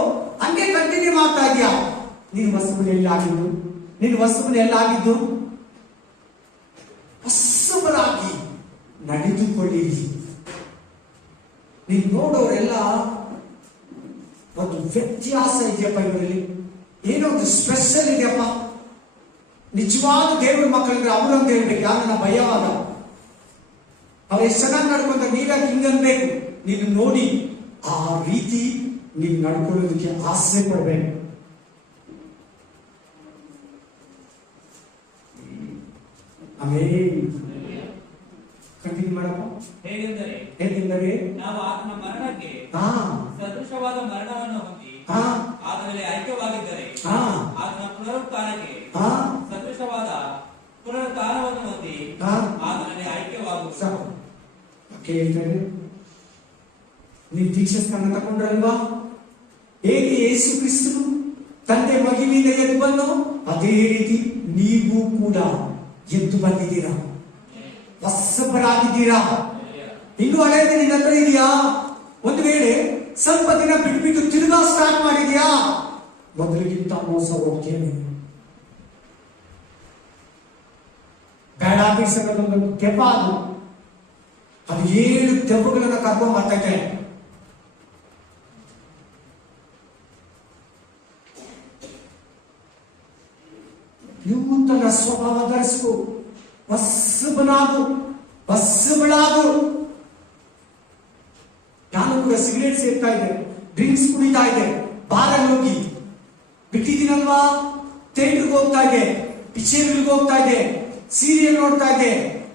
ಹಂಗೆ ಕಂಟಿನ್ಯೂ ಮಾಡ್ತಾ ಇದೆಯಾ? ನೀನು ವಸ್ತುಗಳು ಎಲ್ಲಾಗಿದ್ದು, ನೀನು ವಸ್ತುಗಳು ಎಲ್ಲಾಗಿದ್ದು ಹೊಸಬರಾಗಿ ನಡೆದುಕೊಳ್ಳಿರಿ. ನೀನು ನೋಡೋರೆಲ್ಲ ಒಂದು ವ್ಯತ್ಯಾಸ ಇದೆಯಪ್ಪ, ಇವರಲ್ಲಿ ಏನೋ ಒಂದು ಸ್ಪೆಷಲ್ ಇದೆಯಪ್ಪ. ನಿಜವಾದ ದೇವರ ಮಕ್ಕಳಿಗೆ ಅವರು ಅಂತ ಹೇಳ್ಬೇಕು, ಯಾರನ್ನ ಭಯವಾದ ಅವ್ರು ಎಷ್ಟು ಚೆನ್ನಾಗಿ ನಡ್ಕೊಂತ ನೀವ್ಯಾಕೆ ಹಿಂಗನ್ಬೇಕು. ನೀನು ನೋಡಿ ಆ ರೀತಿ ನೀನು ನಡ್ಕೊಳ್ಳೋದಕ್ಕೆ ಆಸೆ ಪಡ್ಬೇಕು. ಆಮೇಲೆ ಕಂಟಿನ್ಯೂ ಮಾಡಪ್ಪ. ಹೇಗೆಂದರೆ ನಾವು ಆತನ ಮರಣಕ್ಕೆ ಸದೃಶವಾದ ಮರಣವನ್ನು ಹೊಂದಿ ಆತನಲ್ಲಿ ಐಕ್ಯವಾಗಿದ್ದರೆ ಆತನ ಪುನರುತ್ಥಾನಕ್ಕೆ ಸದೃಶವಾದ ಪುನರುತ್ಥಾನವನ್ನು ಹೊಂದಿ ಆತನಲ್ಲಿ ಐಕ್ಯವಾಗುವುದು. ಹೇಳ್ತಾರೆ, ನೀವು ದೀಕ್ಷಾ ಸ್ಥಾನ ತಗೊಂಡ್ರಲ್ವಾ? ಹೇಗೆ ಯೇಸು ಕ್ರಿಸ್ತನು ತಂದೆ ಮಹಿಮೆಯಿಂದ ಎದ್ದು ಬಂದು ಅದೇ ರೀತಿ ನೀವು ಕೂಡ ಎದ್ದು ಬಂದಿದ್ದೀರಾ, ಹೊಸಬರಾಗಿದ್ದೀರಾ. ಇನ್ನು ಹಳೆಯದೇ ನಿನ್ನ ಹತ್ರ ಇದೆಯಾ? ಒಂದು ವೇಳೆ ಸ್ವಲ್ಪ ದಿನ ಬಿಟ್ಬಿಟ್ಟು ತಿರುಗಾ ಸ್ಟಾರ್ಟ್ ಮಾಡಿದ್ಯಾ? ಮೊದಲಿಗಿಂತ ಮೋಸ ಹೋಗ್ತೇನೆ. ಬ್ಯಾಡ್ ಹ್ಯಾಬಿಟ್ಸ್ ಅನ್ನೋದೊಂದು ಕೆಪ, ಅದು 7 ದೆವ್ವಗಳನ್ನ ಕರ್ಕೊಂಡು ಬರ್ತೈತೆ. ನೂತನ ಸ್ವಭಾವ ಧರಿಸು, ಹೊಸಬನಾಗು, ಹೊಸಬಳಾಗು. ನಾನು ಕೂಡ ಸಿಗರೇಟ್ ಸೇರ್ತಾ ಇದ್ದೆ, ಡ್ರಿಂಕ್ಸ್ ಕುಡಿತಾ ಇದ್ದೆ, ಬಾರಲ್ಲಿ ಹೋಗಿ ಬಿಟ್ಟಿದ್ದೀನಲ್ವಾ. ಥಿಯೇಟರ್ಗೆ ಹೋಗ್ತಾ ಇದ್ದೆ, ಪಿಕ್ಚರ್ಗಳಿಗೆ ಹೋಗ್ತಾ ಇದ್ದೆ, ಸೀರಿಯಲ್ ನೋಡ್ತಾ ಇದ್ದೆ,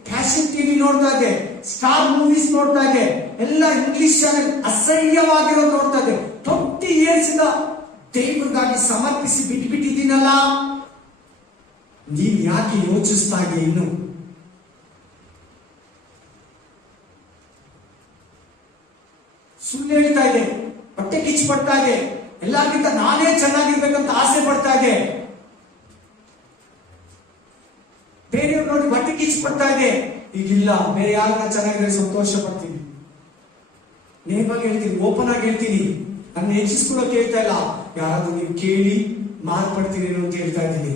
ಫ್ಯಾಷನ್ ಟಿವಿ ನೋಡ್ತಾ ಇದ್ದೆ, ಸ್ಟಾರ್ ಮೂವೀಸ್ ನೋಡ್ತಾ ಇದ್ದೆ, ಎಲ್ಲ ಇಂಗ್ಲಿಷ್ ಚಾನೆಲ್ ಅಸಹ್ಯವಾಗಿರೋದು ನೋಡ್ತಾ ಇದ್ದೆ. 20 years ಇಂದ ದೇವರಿಗಾಗಿ ಸಮರ್ಪಿಸಿ ಬಿಟ್ಟಿದ್ದೀನಲ್ಲ. ನೀನ್ ಯಾಕೆ ಯೋಚಿಸ್ತಾ ಇದೆಯಾ? ಇನ್ನು ಸುಳ್ಳು ಹೇಳ್ತಾ ಇದೆ, ಹೊಟ್ಟೆ ಕಿಚ್ಚು ಪಡ್ತಾ ಇದೆ, ಎಲ್ಲರಿಗಿಂತ ನಾನೇ ಚೆನ್ನಾಗಿರ್ಬೇಕಂತ ಆಸೆ ಪಡ್ತಾ ಇದೆ, ಬೇರೆಯವ್ರು ನೋಡಿ ಹೊಟ್ಟೆ ಕಿಚ್ಚು ಪಡ್ತಾ ಇದೆ. ಈಗಿಲ್ಲ, ಬೇರೆ ಯಾರನ್ನ ಚೆನ್ನಾಗಿದ್ರೆ ಸಂತೋಷ ಪಡ್ತೀನಿ, ನೇಮಾಗಿ ಹೇಳ್ತೀನಿ, ಓಪನ್ ಆಗಿ ಹೇಳ್ತೀನಿ. ನನ್ನ ಹೆಚ್ಚಿಸ್ಕೊಳ್ಳೋಕೆ ಹೇಳ್ತಾ ಇಲ್ಲ, ಯಾರಾದ್ರೂ ನೀವು ಕೇಳಿ ಮಾರ್ಪಡ್ತೀನಿ ಅಂತ ಹೇಳ್ತಾ ಇದ್ದೀನಿ.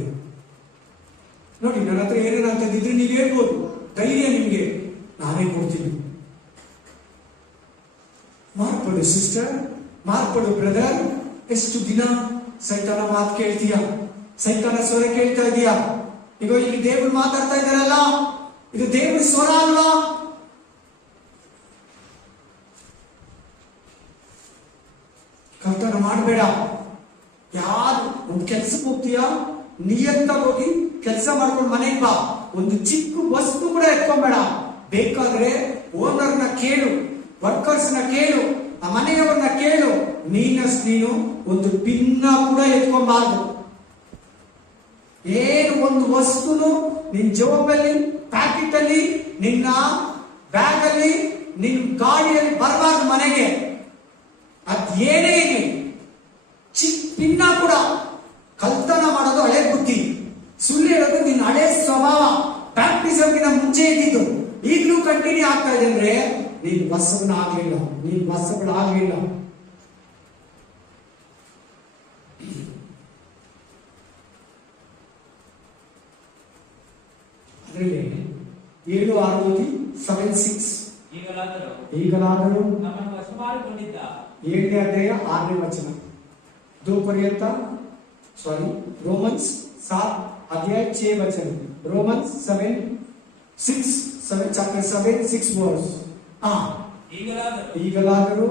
ನೋಡಿ, ನನ್ನ ಹತ್ರ ಏನೇನು ಅಂತಂದಿದ್ರೆ ನೀವು ಹೇಳ್ಬೋದು, ಧೈರ್ಯ ನಿಮ್ಗೆ ನಾನೇ ಕೊಡ್ತೀನಿ. ಮಾರ್ಪಡು ಸಿಸ್ಟರ್, ಮಾರ್ಪಡು ಬ್ರದರ್. ಎಷ್ಟು ದಿನ ಸೈತಾನ ಮಾತು ಕೇಳ್ತೀಯ, ಸೈತಾನ ಸ್ವರ ಕೇಳ್ತಾ ಇದೀಯ? ಈಗ ಇಲ್ಲಿ ದೇವರು ಮಾತಾಡ್ತಾ ಇದ್ದಾರಲ್ಲ, ಇದು ದೇವರ ಸ್ವರ ಅಲ್ವಾ? ಕರ್ತನ ಮಾಡಬೇಡ. ಯಾರು ಒಂದು ಕೆಲ್ಸಕ್ಕೆ ಹೋಗ್ತೀಯಾ, ನಿಯತ್ತಾಗಿ ಹೋಗಿ ಕೆಲಸ ಮಾಡ್ಕೊಂಡು ಮನೆಗೆ ಬಾ. ಒಂದು ಚಿಕ್ಕ ವಸ್ತು ಕೂಡ ಎತ್ಕೊಂಬೇಡ. ಬೇಕಾದ್ರೆ ಓನರ್ನ ಕೇಳು, ವರ್ಕರ್ಸ್ನ ಕೇಳು, ಆ ಮನೆಯವರನ್ನ ಕೇಳು. ನೀನು ಒಂದು ಪಿನ್ನ ಕೂಡ ಎತ್ಕೊಂಬಾರ್ದು. ಏನು ಒಂದು ವಸ್ತುನು ನಿನ್ ಜೋಬಲ್ಲಿ, ಪ್ಯಾಕೆಟ್ ಅಲ್ಲಿ, ನಿನ್ನ ಬ್ಯಾಗ್ ಅಲ್ಲಿ, ನಿನ್ ಗಾಡಿಯಲ್ಲಿ ಬರಬಾರ್ದು ಮನೆಗೆ. ಅದೇನೇ ಇರಲಿ, ಚಿಕ್ಕ ಪಿನ್ನ ಕೂಡ. ಕಲ್ತನ ಮಾಡೋದು ಹಳೆ ಬುದ್ಧಿ, ಸುಳ್ಳು ಹೇಳೋದು ನಿನ್ನ ಹಳೆ ಸ್ವಭಾವ. ಬ್ಯಾಪ್ಟಿಸಮ್ಗಿನ ಮುಂಚೆ ಇದ್ದಿದ್ದು ಈಗಲೂ ಕಂಟಿನ್ಯೂ ಆಗ್ತಾ ಇದೆ ಅಂದ್ರೆ ನೀನು ಹೊಸಬನಾಗ್ಲಿಲ್ಲ, ನೀನು ಹೊಸಬಳಾಗ್ಲಿಲ್ಲ. ಅದರಲ್ಲಿ 7:6 7:6 ಈಗಲಾದರೂ ನಮ್ಮನ್ನು ವಶಮಾಡಿಕೊಂಡಿದ್ದ 7ನೇ ಅಧ್ಯಾಯ 6ನೇ ವಚನ. 2 पर्यंत सॉरी रोमन्स 7 अध्याय 6 वचन रोमन्स 7 chapter 7 6 verse ಈಗಲಾದರೂ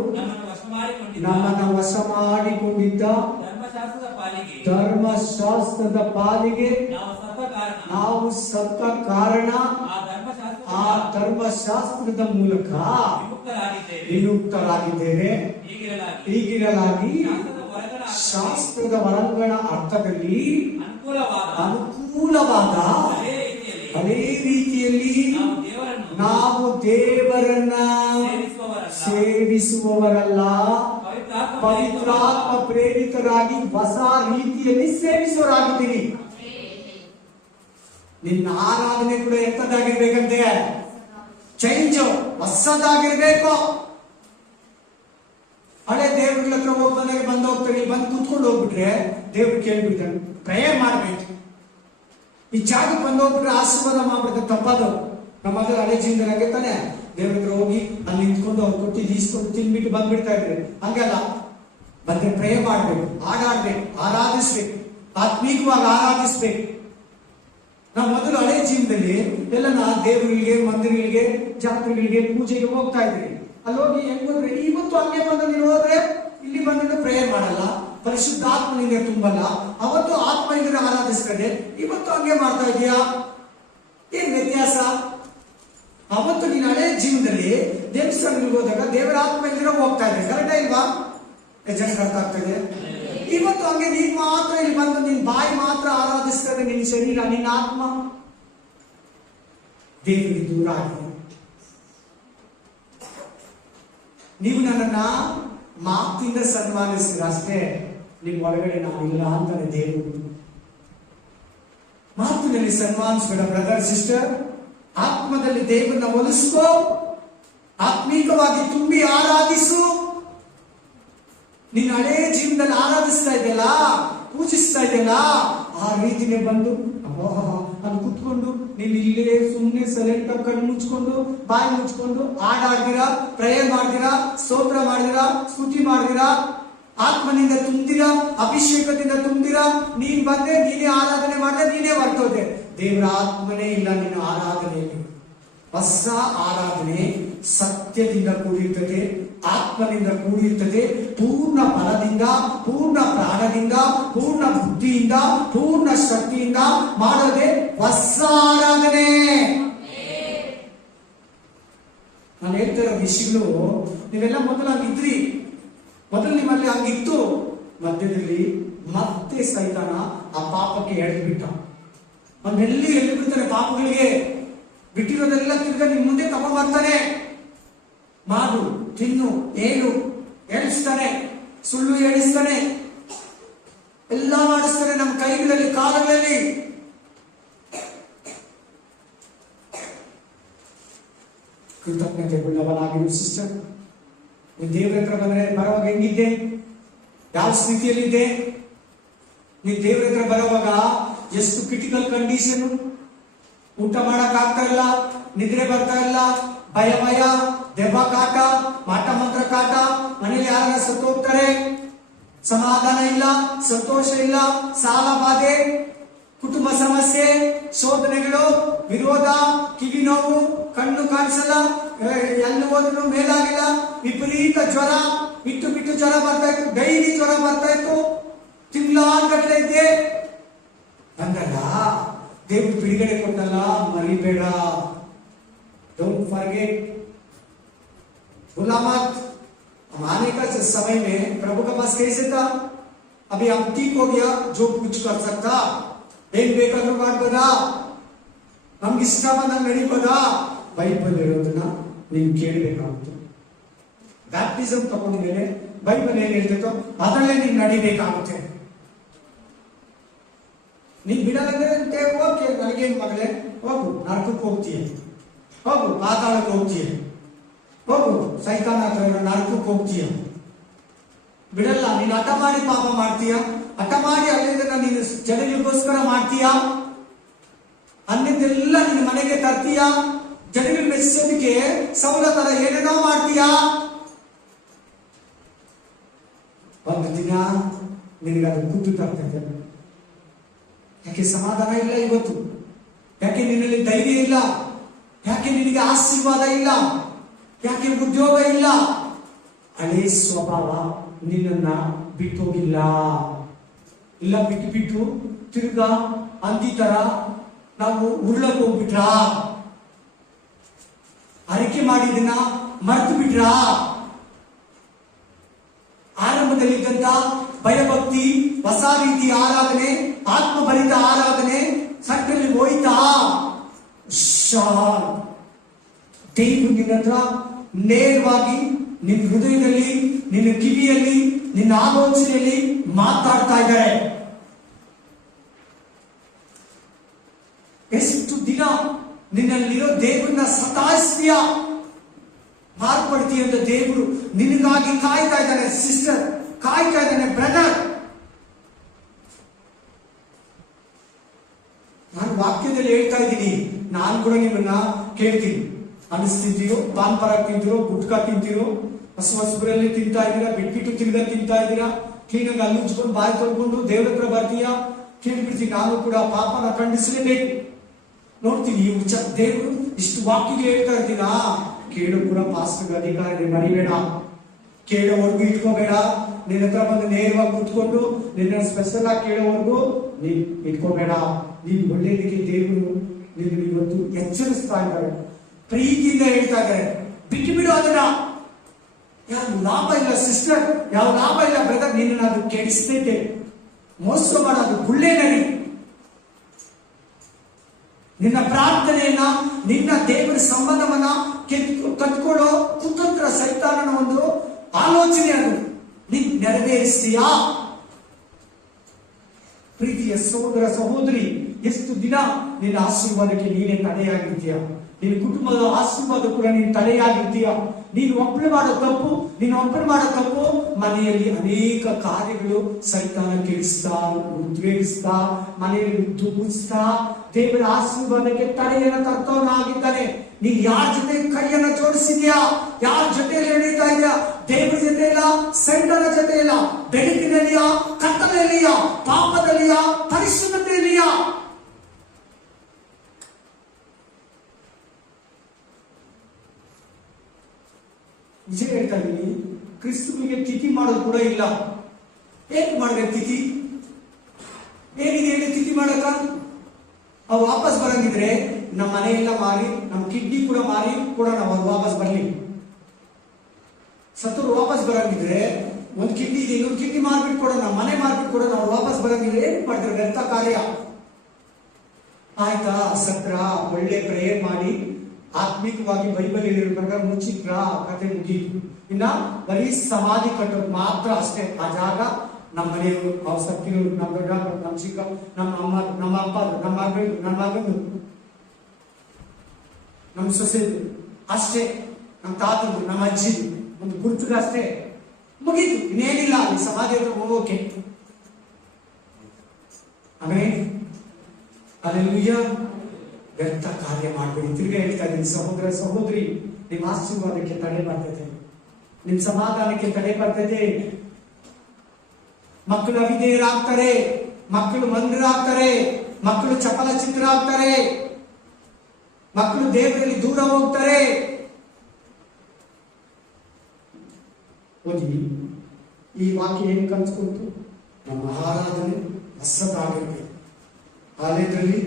ನಮ್ಮನ್ನು ವಶ ಮಾಡಿಕೊಂಡಿದ್ದ ಧರ್ಮಶಾಸ್ತ್ರದ ಪಾಲಿಗೆ ನಾವು ಸತ್ತ ಕಾರಣ ಆ ಧರ್ಮಶಾಸ್ತ್ರದ ಮೂಲಕ ವಿಮುಕ್ತರಾಗಿದ್ದೇವೆ. ಹೀಗಿರಲಾಗಿ ಶಾಸ್ತ್ರದ ಹೊರಾಂಗಣ ಅರ್ಥದಲ್ಲಿ ಅನುಕೂಲವಾದ ಅದೇ ರೀತಿಯಲ್ಲಿ ನಾವು ದೇವರನ್ನ ಸೇವಿಸುವವರಲ್ಲ, ಪವಿತ್ರಾತ್ಮ ಪ್ರೇರಿತರಾಗಿ ಹೊಸ ರೀತಿಯಲ್ಲಿ ಸೇವಿಸುವರಾಗಿದ್ದೀರಿ. ನಿನ್ನ ಆರಾಧನೆ ಕೂಡ ಎಂತದಾಗಿರ್ಬೇಕಂತೆ? ಚೇಂಜ್, ಹೊಸದಾಗಿರ್ಬೇಕು. ಹಳೆ ದೇವ್ರ ಹತ್ರ ಹೋಗ್ಬಂದಾಗ ಬಂದು ಹೋಗ್ತಾನೆ, ಬಂದು ಕುತ್ಕೊಂಡು ಹೋಗ್ಬಿಟ್ರೆ ದೇವ್ರು ಕೇಳ್ಬಿಡ್ತಾನೆ, ಪ್ರೇಯರ್ ಮಾಡ್ಬೇಕು. ಈ ಜಾಗಕ್ಕೆ ಬಂದು ಹೋಗ್ಬಿಟ್ರೆ ಆಶೀರ್ವಾದ ಮಾಡ್ಬಿಡ್ತಾರೆ, ತಪ್ಪದು. ನಮ್ಮ ಹತ್ರ ಹಳೆ ಜೀವನದಾಗೆ ತಾನೆ ದೇವ್ರ ಹತ್ರ ಹೋಗಿ ಅಲ್ಲಿ ನಿಂತ್ಕೊಂಡು ಅವ್ರು ಕೊಟ್ಟಿದ್ದು ಈಸ್ಕೊಂಡು ತಿನ್ಬಿಟ್ಟು ಬಂದ್ಬಿಡ್ತಾ ಇದ್ರೆ ಹಂಗಲ್ಲ. ಬಂದ್ರೆ ಪ್ರೇಯರ್ ಮಾಡ್ಬೇಕು, ಹಾಡಾಡ್ಬೇಕು, ಆರಾಧಿಸ್ಬೇಕು, ಆತ್ಮೀಕವಾಗಿ ಆರಾಧಿಸ್ಬೇಕು. ನಾವು ಮೊದಲು ಹಳೆ ಜೀವನದಲ್ಲಿ ಎಲ್ಲ ದೇವರಿಗೆ, ಮಂದಿರಗಳಿಗೆ, ಜಾತ್ರೆಗಳಿಗೆ, ಪೂಜೆಗೆ ಹೋಗ್ತಾ ಇದ್ರಿ. ಅಲ್ಲಿ ಹೋಗಿ ಹೆಂಗ್ ಹೋದ್ರೆ ಇವತ್ತು ಹಂಗೆ ಬಂದು ನೀನು ಹೋದ್ರೆ ಇಲ್ಲಿ ಬಂದ್ರೆ ಪ್ರೇಯರ್ ಮಾಡಲ್ಲ, ಪರಿಶುದ್ಧಾತ್ಮನಿಂದ ತುಂಬಲ್ಲ. ಅವತ್ತು ಆತ್ಮ ಇದ್ರೆ ಆರಾಧಿಸ್ಕೊಂಡೆ, ಇವತ್ತು ಹಂಗೆ ಮಾಡ್ತಾ ಇದೀಯಾ? ಏನ್ ವ್ಯತ್ಯಾಸ? ಅವತ್ತು ನೀನು ಹಳೆ ಜೀವನದಲ್ಲಿ ದೇವಸ್ಥಾನಗಳಿಗೆ ಹೋದಾಗ ದೇವರ ಆತ್ಮ ಇದ್ರೆ ಹೋಗ್ತಾ ಇದ್ರೆ ಕರೆಕ್ಟಾ ಇಲ್ವಾ? ಜನಕ್ಕೆ ಅರ್ಥ ಆಗ್ತದೆ. ಇವತ್ತು ಹಂಗೆ ನೀನ್ ಮಾತ್ರ ಇಲ್ಲಿ ಬಂದು ನಿನ್ ಬಾಯಿ ಮಾತ್ರ ಆರಾಧಿಸ್ತಾರೆ, ನಿನ್ನ ಶರೀರ, ನಿನ್ನ ಆತ್ಮ ದೇವರಿಗೆ ದೂರ ಆಗಿದೆ. ನೀವು ನನ್ನನ್ನ ಮಾತಿಂದ ಸನ್ಮಾನಿಸಿದ್ರೆ ಅಷ್ಟೇ, ನಿಮ್ ಒಳಗಡೆ ನಾನಿಲ್ಲ ಅಂತಾನೆ ದೇವರು. ಮಾತಿನಲ್ಲಿ ಸನ್ಮಾನಿಸ್ಬೇಡ ಬ್ರದರ್ ಸಿಸ್ಟರ್, ಆತ್ಮದಲ್ಲಿ ದೇವರನ್ನ ಒಲಿಸ್ಕೋ, ಆತ್ಮೀಕವಾಗಿ ತುಂಬಿ ಆರಾಧಿಸು. ನೀನು ಹಳೇ ಜೀವನದಲ್ಲಿ ಆರಾಧಿಸ್ತಾ ಇದೆಯಲ್ಲ, ಪೂಜಿಸ್ತಾ ಇದೆಯಲ್ಲ, ಆ ರೀತಿನೇ ಬಂದು ಅಲ್ಲಿ ಕುತ್ಕೊಂಡು ನೀನು ಇಲ್ಲೇ ಸುಮ್ಮನೆ ಸೈಲೆಂಟ್ ಆಗಿ ಕಣ್ಣು ಮುಚ್ಕೊಂಡು ಬಾಯಿ ಮುಚ್ಕೊಂಡು ಹಾಡಾಡ್ದಿರಾ, ಪ್ರೇಯರ್ ಮಾಡ್ದಿರಾ, ಸ್ತೋತ್ರ ಮಾಡ್ದಿರಾ, ಸ್ತುತಿ ಮಾಡ್ದಿರಾ, ಆತ್ಮನಿಂದ ತುಂಬಿದಿರಾ, ಅಭಿಷೇಕದಿಂದ ತುಂಬಿದಿರಾ, ನೀನ್ ಬಂದೆ ನೀನೇ ಆರಾಧನೆ ಮಾಡಿದೆ, ನೀನೇ ಹೊರಟೋದೆ. ದೇವರ ಆತ್ಮನೇ ಇಲ್ಲ ನಿನ್ನ ಆರಾಧನೆಯಲ್ಲಿ. ಹೊಸ ಆರಾಧನೆ ಸತ್ಯದಿಂದ ಕೂಡಿರ್ತದೆ, ಆತ್ಮನಿಂದ ಕೂಡಿರ್ತದೆ, ಪೂರ್ಣ ಬಲದಿಂದ, ಪೂರ್ಣ ಪ್ರಾಣದಿಂದ, ಪೂರ್ಣ ಬುದ್ಧಿಯಿಂದ, ಪೂರ್ಣ ಶಕ್ತಿಯಿಂದ ಮಾಡೋದೇ ಹೊಸ ಆರಾಧನೆ. ನಾನು ಹೇಳ್ತಿರೋ ವಿಷಯಗಳು ನೀವೆಲ್ಲ ಮೊದಲು ಹಂಗಿದ್ರಿ, ಮೊದಲು ನಿಮ್ಮಲ್ಲಿ ಹಂಗಿತ್ತು. ಮಧ್ಯದಲ್ಲಿ ಮತ್ತೆ ಸೈತಾನ ಆ ಪಾಪಕ್ಕೆ ಎಳೆದು ಬಿಟ್ಟ. ಅವನ್ನೆಲ್ಲಿ ಎಳೆದು ಬಿಡ್ತಾರೆ ಪಾಪಗಳಿಗೆ. ಬಿಟ್ಟಿರೋದೆಲ್ಲ ತಿರ್ಗ ನಿಮ್ ಮುಂದೆ ತಗೊಂಡ್ ಬರ್ತಾನೆ. ಮಾಡು, ತಿನ್ನು, ಏಳು ಹೇಳಿಸ್ತಾನೆ, ಸುಳ್ಳು ಹೇಳಿಸ್ತಾನೆ, ಎಲ್ಲ ಮಾಡಿಸ್ತಾನೆ ನಮ್ಮ ಕೈಗಳಲ್ಲಿ, ಕಾಲಗಳಲ್ಲಿ. ಕೃತಜ್ಞತೆ ಉಳ್ಳವನಾಗಿರು ಸಿಸ್ಟರ್. ನೀನ್ ದೇವ್ರ ಹತ್ರ ಬರೋವಾಗ ಹೆಂಗಿದ್ದೆ? ಯಾವ ಸ್ಥಿತಿಯಲ್ಲಿದ್ದೆ? ನೀನ್ ದೇವ್ರ ಹತ್ರ ಬರೋವಾಗ ಎಷ್ಟು ಕ್ರಿಟಿಕಲ್ ಕಂಡೀಷನ್, ಊಟ ಮಾಡಕ್ ಆಗ್ತಾ ಇಲ್ಲ, ನಿದ್ರೆ ಬರ್ತಾ ಇಲ್ಲ, ಭಯ, ದೆವ್ವ ಕಾಟ, ಮಾಟ ಮಂತ್ರ ಕಾಟ, ಮನೇಲಿ ಯಾರ ಸತ್ತು ಹೋಗ್ತಾರೆ, ಸಮಾಧಾನ ಇಲ್ಲ, ಸಂತೋಷ ಇಲ್ಲ, ಸಾಲ ಬಾಧೆ, ಕುಟುಂಬ ಸಮಸ್ಯೆ, ಶೋಧನೆಗಳು, ವಿರೋಧ, ಕಿವಿ ನೋವು, ಕಣ್ಣು ಕಾಣಿಸಲ್ಲ, ಎಲ್ಲಿ ಹೋದ್ರು ಮೇಲಾಗಿಲ್ಲ, ವಿಪರೀತ ಜ್ವರ, ಬಿಟ್ಟು ಬಿಟ್ಟು ಜ್ವರ ಬರ್ತಾ ಇತ್ತು, ಡೈಲಿ ಜ್ವರ ಬರ್ತಾ ಇತ್ತು, ತಿಂಗಳಾನ್ಗಟ್ಟಲೆ ಇದ್ದೆ. ಬಂದಲ್ಲ ದೇವ್ರು ಬಿಡುಗಡೆ ಕೊಟ್ಟಲ್ಲ, ಮರಿಬೇಡ. डोंट फॉरगेट गुलामत. हम आने का समय में प्रभु का पास कैसे था? अभी हम ठीक हो गया, जो कुछ कर सकता ಏನ್ ಬೇಕಾದ್ರೂ ಮಾಡ್ಬೋದಾ, ನಮ್ಗೆ ಇಷ್ಟ ಬಂದಾಗ ನಡಿಬೋದಾ? ಬೈಬಲ್ ಇರೋದನ್ನ ನೀನ್ ಕೇಳಬೇಕಾಗುತ್ತೆ. ಬ್ಯಾಪ್ಟಿಸಮ್ ತಗೊಂಡಿದ್ದೇನೆ, ಬೈಬಲ್ ಏನ್ ಹೇಳ್ತೈತೋ ಅದರಲ್ಲೇ ನೀನ್ ನಡಿಬೇಕಾಗುತ್ತೆ. ನೀನ್ ಬಿಡಲಾದ್ರೆ ಓಕೆ, ನನಗೇನ್ ಮಗಳೇ, ಹೋಗು ನರಕಕ್ಕೆ ಹೋಗ್ತೀಯ, ಹೋಗು ಪಾತಾಳಕ್ಕೆ ಹೋಗ್ತೀಯ, ಹೋಗು ಸೈತಾನ ಹತ್ರ ನರಕಕ್ಕೆ ಹೋಗ್ತೀಯ. ಬಿಡಲ್ಲ. ನೀನು ಹಠ ಮಾಡಿ ಪಾಪ ಮಾಡ್ತೀಯ, ಹಠ ಮಾಡಿ ಅಲ್ಲಿಂದ ನೀನು ಜನಗಳಿಗೋಸ್ಕರ ಮಾಡ್ತೀಯ, ಅನ್ನಿದ್ದೆಲ್ಲ ನಿನ್ನ ಮನೆಗೆ ತರ್ತೀಯ, ಜನಗಳು ಮೆಚ್ಚೋದಕ್ಕೆ ಸೌಲ ತರ ಏನೇನೋ ಮಾಡ್ತೀಯ. ಒಂದು ದಿನ ನಿನಗದು ಬುದ್ಧಿ ತರ್ತದೆ. ಯಾಕೆ ಸಮಾಧಾನ ಇಲ್ಲ ಇವತ್ತು? ಯಾಕೆ ನಿನ್ನಲ್ಲಿ ಧೈರ್ಯ ಇಲ್ಲ? ಯಾಕೆ ನಿನಗೆ ಆಶೀರ್ವಾದ ಇಲ್ಲ? ಯಾಕೆ ಉದ್ಯೋಗ ಇಲ್ಲ? ಹಳೇ ಸ್ವಭಾವ ನಿನ್ನನ್ನ ಬಿಟ್ಟೋಗಿಲ್ಲ. ಇಲ್ಲ ಬಿಟ್ಟು ಬಿಟ್ಟು ತಿರ್ಗಾ ಅಂದಿ ತರ ನಾವು ಉರುಳಕ್ ಹೋಗ್ಬಿಟ್ರ? ಅರಿಕೆ ಮಾಡಿದನ್ನ ಮರೆತು ಬಿಟ್ರ? ಆರಂಭದಲ್ಲಿದ್ದಂತ ಭಯಭಕ್ತಿ, ಹೊಸ ರೀತಿಯ ಆರಾಧನೆ, ಆತ್ಮಭರಿತ ಆರಾಧನೆ ಸಟ್ಟಲ್ಲಿ ಹೋಯ್ತಾ? ದೇವರು ನಿನ್ನ ಹತ್ರ ನೇರವಾಗಿ ನಿನ್ನ ಹೃದಯದಲ್ಲಿ, ನಿನ್ನ ಕಿವಿಯಲ್ಲಿ, ನಿನ್ನ ಆಲೋಚನೆಯಲ್ಲಿ ಮಾತಾಡ್ತಾ ಇದ್ದಾರೆ. ಎಷ್ಟು ದಿನ ನಿನ್ನಲ್ಲಿರೋ ದೇವರನ್ನ ಸತಾಯಿಸ್ತೀಯ, ಮಾರ್ಪಡ್ತೀಯ ಅಂತ ದೇವರು ನಿನಗಾಗಿ ಕಾಯ್ತಾ ಇದ್ದಾನೆ. ಸಿಸ್ಟರ್ ಕಾಯ್ತಾ ಇದ್ದಾನೆ. ಬ್ರದರ್, ನಾನು ವಾಕ್ಯದಲ್ಲಿ ಹೇಳ್ತಾ ಇದ್ದೀನಿ, ನಾನು ಕೂಡ ನಿಮ್ಮನ್ನ ಕೇಳ್ತೀನಿ. ಅನಿಸ್ತಿದ್ದೀರೋ, ಪಾನ್ ಪರಾಗ್ ತಿಂತೀರೋ, ಗುಟ್ಕಾ ತಿಂತೀರೋ, ಹೊಸಬರಲ್ಲಿ ತಿಂತಾ ಇದ್ದೀರಾ, ಬಿಟ್ಬಿಟ್ಟು ತಿರ್ಗಾ ತಿಂತಾ ಇದ್ದೀರಾ, ಕ್ಲೀನಾಗಿ ಅಲ್ಲಿ ಉಜ್ಕೊಂಡು ಬಾಯಿ ತೊಳ್ಕೊಂಡು ದೇವ್ರ ಹತ್ರ ಬರ್ತೀಯಾ? ಕೇಳ್ಬಿಡ್ತೀನಿ. ನಾನು ಕೂಡ ಪಾಪನ ಖಂಡಿಸಲೇಬೇಕು. ನೋಡ್ತೀನಿ ಈ ದೇವರು ಇಷ್ಟು ವಾಕ್ಯಗೆ ಹೇಳ್ತಾ ಇರ್ತೀನಾ? ಕೇಳು ಕೂಡ ಪಾಸ್ಟರ್ಗೆ ಅಧಿಕಾರ ಇದೆ, ಮರಿಬೇಡ. ಕೇಳೋವರೆಗೂ ಇಟ್ಕೋಬೇಡ. ನಿನ್ನ ಹತ್ರ ಬಂದು ನೇರವಾಗಿ ಕೂತ್ಕೊಂಡು ನಿನ್ನ ಸ್ಪೆಷಲ್ ಆಗಿ ಕೇಳೋವರೆಗೂ ನೀನ್ ಇಟ್ಕೋಬೇಡ. ನೀನ್ ಒಳ್ಳೇದಕ್ಕೆ ದೇವರು ನಿನ್ನ ಇವತ್ತು ಎಚ್ಚರಿಸ್ತಾ ಇದ್ದಾರೆ, ಪ್ರೀತಿಯಿಂದ ಹೇಳ್ತಾ ಇದ್ದಾರೆ. ಬಿಟ್ಟು ಬಿಡು ಅದನ್ನ. ಯಾವ ಲಾಭ ಇಲ್ಲ ಸಿಸ್ಟರ್, ಯಾವ ಲಾಭ ಇಲ್ಲ ಬ್ರದರ್. ನಿನ್ನ ಅದು ಕೆಡಿಸ್ತೈತೆ. ಮೋಸ ಮಾಡೋದು ಗುಳ್ಳೆ ನರಿ. ನಿನ್ನ ಪ್ರಾರ್ಥನೆಯನ್ನ, ನಿನ್ನ ದೇವರ ಸಂಬಂಧವನ್ನ ಕತ್ಕೊಳ್ಳೋ ಕುತಂತ್ರ ಸೈತಾನನ ಒಂದು ಆಲೋಚನೆ. ಅದು ನೀನ್ ನೆರವೇರಿಸ್ತೀಯಾ? ಪ್ರೀತಿಯ ಸಹೋದರ ಸಹೋದರಿ, ಎಷ್ಟು ದಿನ ನಿನ್ನ ಆಶೀರ್ವಾದಕ್ಕೆ ನೀನೇ ತಡೆಯಾಗಿರ್ತೀಯ? ನಿನ್ನ ಕುಟುಂಬದ ಆಶೀರ್ವಾದ ಕೂಡ ನೀನು ತಡೆಯಾಗಿರ್ತೀಯ? ನೀನು ಒಬ್ಬಳು ಮಾಡೋ ತಪ್ಪು ಮನೆಯಲ್ಲಿ ಅನೇಕ ಕಾರ್ಯಗಳು ಸೈತಾನ ಕೆಡಿಸ್ತಾ, ಉದ್ವೇಗಿಸ್ತಾ, ಮನೆಯಲ್ಲಿ ದುಮ್ಮಿಸ್ತಾ, ದೇವರ ಆಶೀರ್ವಾದಕ್ಕೆ ತಡೆಯನ್ನು ತರ್ತವನಾಗಿದ್ದಾನೆ. ನೀನ್ ಯಾರ ಜೊತೆ ಕೈಯನ್ನ ಜೋಡಿಸಿದ್ಯಾ? ಯಾರ ಜೊತೆಯಲ್ಲಿ ನಡೀತಾ ಇದೆಯಾ? ದೇವರ ಜೊತೆ ಇಲ್ಲ, ಸೈತಾನ ಜೊತೆ ಇಲ್ಲ. ಬೆಳಕಿನಲ್ಲಿಯಾ, ಕತ್ತಲೆಯಲ್ಲಿಯಾ, ಪಾಪದಲ್ಲಿಯಾ, ಪರಿಶುದ್ಧತೆಯಲ್ಲಿಯಾ? ನಿಜ ಹೇಳ್ತಾ ಇದ್ದೀನಿ, ಕ್ರಿಸ್ತನಿಗೆ ತಿಥಿ ಮಾಡೋದು ಕೂಡ ಇಲ್ಲ. ಏನ್ ಮಾಡ್ಬೇಕು ತಿಥಿ? ಏನಿದೆ ಹೇಳಿ ತಿಥಿ ಮಾಡಕ? ಅವು ವಾಪಸ್ ಬರಂಗಿದ್ರೆ ನಮ್ಮ ಮನೆಯೆಲ್ಲ ಮಾರಿ, ನಮ್ಮ ಕಿಡ್ನಿ ಕೂಡ ಮಾರಿ ಕೂಡ ನಾವು ವಾಪಸ್ ಬರ್ಲಿ. ಸತ್ತರು ವಾಪಸ್ ಬರಂಗಿದ್ರೆ ಒಂದು ಕಿಡ್ನಿ ಇದೆ, ಇನ್ನೊಂದು ಕಿಡ್ನಿ ಮಾರ್ಬಿಟ್ಟು ಕೂಡ, ನಮ್ಮ ಮನೆ ಮಾರ್ಬಿಟ್ಟು ಕೂಡ ನಾವು ವಾಪಸ್ ಬರಂಗಿದ್ರೆ ಏನ್ ಮಾಡ್ತಾರೆ? ವ್ಯರ್ಥ ಕಾರ್ಯ. ಆಯ್ತಾ? ಸತ್ರ ಒಳ್ಳೆ ಪ್ರೇಯರ್ ಮಾಡಿ ಆತ್ಮಿಕವಾಗಿ ಬೈಬಲ್ ಹೇಳಿರೋ ಪ್ರಕಾರ ಮುಚ್ಚಿಟ್ರ, ಕತೆ ಮುಗೀತು. ಇನ್ನ ಬರೀ ಸಮಾಧಿ ಕಟ್ಟೋದು ಮಾತ್ರ ಅಷ್ಟೇ. ಆ ಜಾಗ ನಮ್ಮ ಮನೆಯವರು, ಅವ್ರ ಸತ್ತಿರೋರು, ನಮ್ಮ ದೊಡ್ಡ, ನಮ್ಮ ಚಿಕ್ಕ, ನಮ್ಮ ಅಮ್ಮ, ನಮ್ಮ ಅಪ್ಪ, ನಮ್ಮ ಮಗಂದು, ನಮ್ಮ ಸೊಸೆದು ಅಷ್ಟೇ. ನಮ್ಮ ತಾತಂದು, ನಮ್ಮ ಅಜ್ಜಿದು ಒಂದು ಗುರುತುಗ ಅಷ್ಟೇ, ಮುಗೀತು. ಇನ್ನೇನಿಲ್ಲ ಅಲ್ಲಿ ಸಮಾಧಿ ಹತ್ರ ಹೋಗೋಕೆ. ಆಮೇಲೆ ಅಲ್ಲೆಲ್ಲೂಯ್ಯ. ವ್ಯರ್ಥ ಕಾರ್ಯ ಮಾಡಬೇಡಿ. ತಿರ್ಗಾ ಹೇಳ್ತಾ ಇದ್ದೀನಿ ಸಹೋದರ ಸಹೋದರಿ, ನಿಮ್ಮ ಆಶೀರ್ವಾದಕ್ಕೆ ತಡೆ ಬರ್ತದೆ, ನಿಮ್ ಸಮಾಧಾನಕ್ಕೆ ತಡೆ ಬರ್ತದೆ. ಮಕ್ಕಳು ಅವಿಧೇಯರಾಗ್ತಾರೆ, ಮಕ್ಕಳು ಮಂದಿರಾಗ್ತಾರೆ, ಮಕ್ಕಳು ಚಪಲ ಚಿತ್ರರಾಗ್ತಾರೆ, ಮಕ್ಕಳು ದೇವರಲ್ಲಿ ದೂರ ಹೋಗ್ತಾರೆ. ಓದಿ, ಈ ವಾಕ್ಯ ಏನು ಕಲಿಸ್ಕೊಳ್ತು? ನಮ್ಮ ಆರಾಧನೆ ಹೊಸದಾಗಿರ್ಬೇಕು. ಆಲಯದಲ್ಲಿ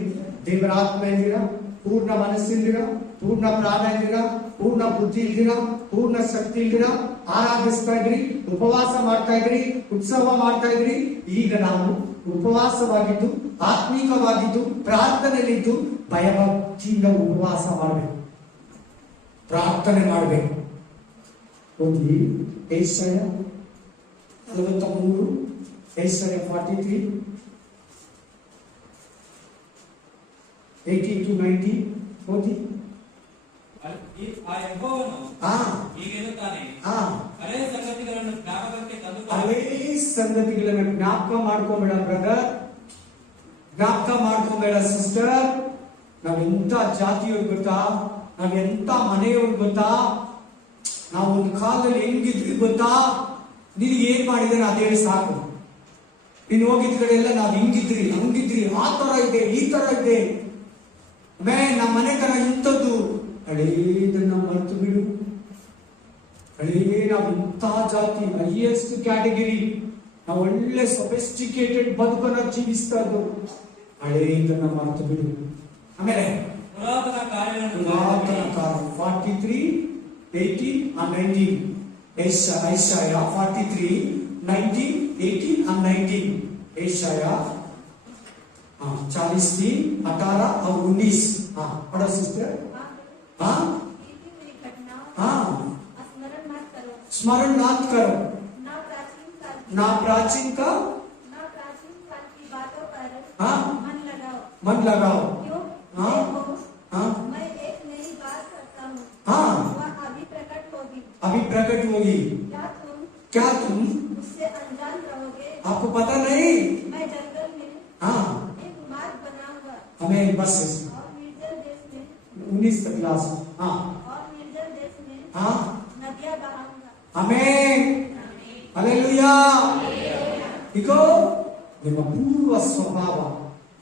ದೇವರ ಆತ್ಮ ಇದ್ದೀರಾ, ಪೂರ್ಣ ಮನಸ್ಸಿದ್ದೀರಾ, ಪೂರ್ಣ ಪ್ರಾಣ ಇದ್ದೀರಾ, ಪೂರ್ಣ ಬುದ್ಧಿ ಇದ್ದೀರಾ, ಪೂರ್ಣ ಶಕ್ತಿ ಇದ್ದೀರಾ, ಆರಾಧಿಸ್ತಾ ಇದ್ರಿ, ಉಪವಾಸ ಮಾಡ್ತಾ ಇದ್ರಿ, ಉತ್ಸವ ಮಾಡ್ತಾ ಇದ್ರಿ. ಈಗ ನಾವು ಉಪವಾಸವಾಗಿದ್ದು, ಆತ್ಮೀಕವಾಗಿದ್ದು, ಪ್ರಾರ್ಥನೆಯಲ್ಲಿದ್ದು, ಭಯಭಕ್ತಿಯಿಂದ ಉಪವಾಸ ಮಾಡಬೇಕು, ಪ್ರಾರ್ಥನೆ ಮಾಡಬೇಕು. ಹೋಗಿ ಐಶ್ವರ್ಯ 43, ಐಶ್ವರ್ಯ 43 18 to 19 ಓದಿ. ಆ ಯೆಹೋವನು ಹೀಗೆನ್ನುತ್ತಾನೆ, ಹಳೆಯ ಸಂಗತಿಗಳನ್ನು ಜ್ಞಾಪಕಕ್ಕೆ ತಂದುಕೋ. ಹಳೆಯ ಸಂಗತಿಗಳನ್ನು ಜ್ಞಾಪಕ ಮಾಡ್ಕೊಂಬೇಡ ಬ್ರದರ್, ಜ್ಞಾಪಕ ಮಾಡ್ಕೊಂಬೇಡ ಸಿಸ್ಟರ್. ನಾವೆಂತ ಜಾತಿಯವ್ರು ಗೊತ್ತಾ? ನಾವೆಂತ ಮನೆಯವ್ರು ಗೊತ್ತಾ? ನಾವು ಒಂದು ಕಾಲದಲ್ಲಿ ಹೆಂಗಿದ್ವಿ ಗೊತ್ತಾ? ನಿನಗೆ ಏನ್ ಮಾಡಿದಾರೆ ಅದೇ ಸಾಕು. ನೀನು ಹೋಗಿದ ಕಡೆ ಎಲ್ಲ ನಾವು ಹಿಂಗಿದ್ರಿ ಹಂಗಿದ್ರಿ, ಆ ತರ ಇದೆ ಈ ತರ ಇದೆ, ನಮ್ಮ ಮನೆತನ ಇಂಥದ್ದು, ಹಳೇದನ್ನ ಮರೆತು ಬಿಡು. ಹಳೇ ನಾವು ಇಂಥ ಜಾತಿ, ಹೈಯೆಸ್ಟ್ ಕ್ಯಾಟಗಿರಿ, ನಾವು ಒಳ್ಳೆ ಸೊಫಿಸ್ಟಿಕೇಟೆಡ್ ಬದುಕನ್ನ ಜೀವಿಸ್ತಾ ಇದ್ದು, ಹಳೇದನ್ನ ಮರೆತು ಬಿಡು. ಆಮೇಲೆ ಪುರಾತನ ಕಾರ್ಯಗಳನ್ನು 43, 18 and 19. Isaiah 43, 19, 18 and 19. Isaiah 40:18 और 19. पढ़ो सिस्टर. स्मरण मत करो ना प्राचीन का की बातों पर मन लगाओ. मैं एक नई बात करता हूँ, वह अभी प्रकट होगी. क्या तुम उससे अनजान रहोगे? आपको पता नहीं? मैं जंगल में एक मार्ग बनाऊंगा, हमें बस और निर्जल देश में 19 क्लास. और निर्जल देश में नदियां बहाऊंगा. हमें हालेलुया. इको ನಿಮ್ಮ ಪೂರ್ವ ಸ್ವಭಾವ,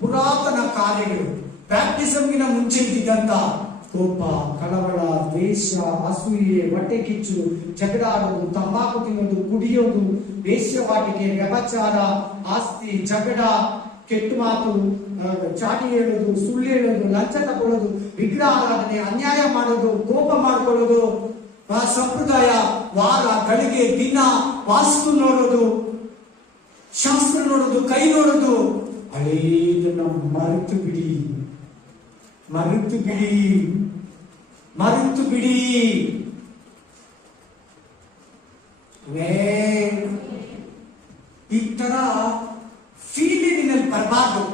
ಪುರಾತನ ಕಾರ್ಯಗಳು, ಬ್ಯಾಪ್ಟಿಸಮ್ಗಿನ ಮುಂಚೆ ಇದ್ದಂತ ಕೋಪ, ಕಳವಳ, ದ್ವೇಷ, ಅಸೂಯೆ, ಹೊಟ್ಟೆ ಕಿಚ್ಚು, ಜಗಳ ಆಡೋದು, ತಂಬಾಕು ತಿನ್ನೋದು, ಕುಡಿಯೋದು, ವೇಶ್ಯವಾಟಿಕೆ, ವ್ಯಭಚಾರ, ಆಸ್ತಿ, ಜಗಳ, ಕೆಟ್ಟ ಮಾತು, ಚಾಟಿ ಹೇಳೋದು, ಸುಳ್ಳು ಹೇಳೋದು, ಲಂಚ ತಗೊಳ್ಳೋದು, ವಿಗ್ರಹ ಆರಾಧನೆ, ಅನ್ಯಾಯ ಮಾಡೋದು, ಕೋಪ ಮಾಡ್ಕೊಳ್ಳೋದು, ಸಂಪ್ರದಾಯ, ವಾರ, ಗಳಿಗೆ, ದಿನ, ವಾಸ್ತು ನೋಡೋದು, ಶಾಸ್ತ್ರ ನೋಡೋದು, ಕೈ ನೋಡೋದು, ಹಳೇದನ್ನ ಮರೆತು ಬಿಡಿ, ಮರೆತು ಬಿಡಿ, ಮರೆತು ಬಿಡಿ. ಈ ತರ ಫೀಲಿಂಗ್ನಲ್ಲಿ ಬರಬಾರ್ದು.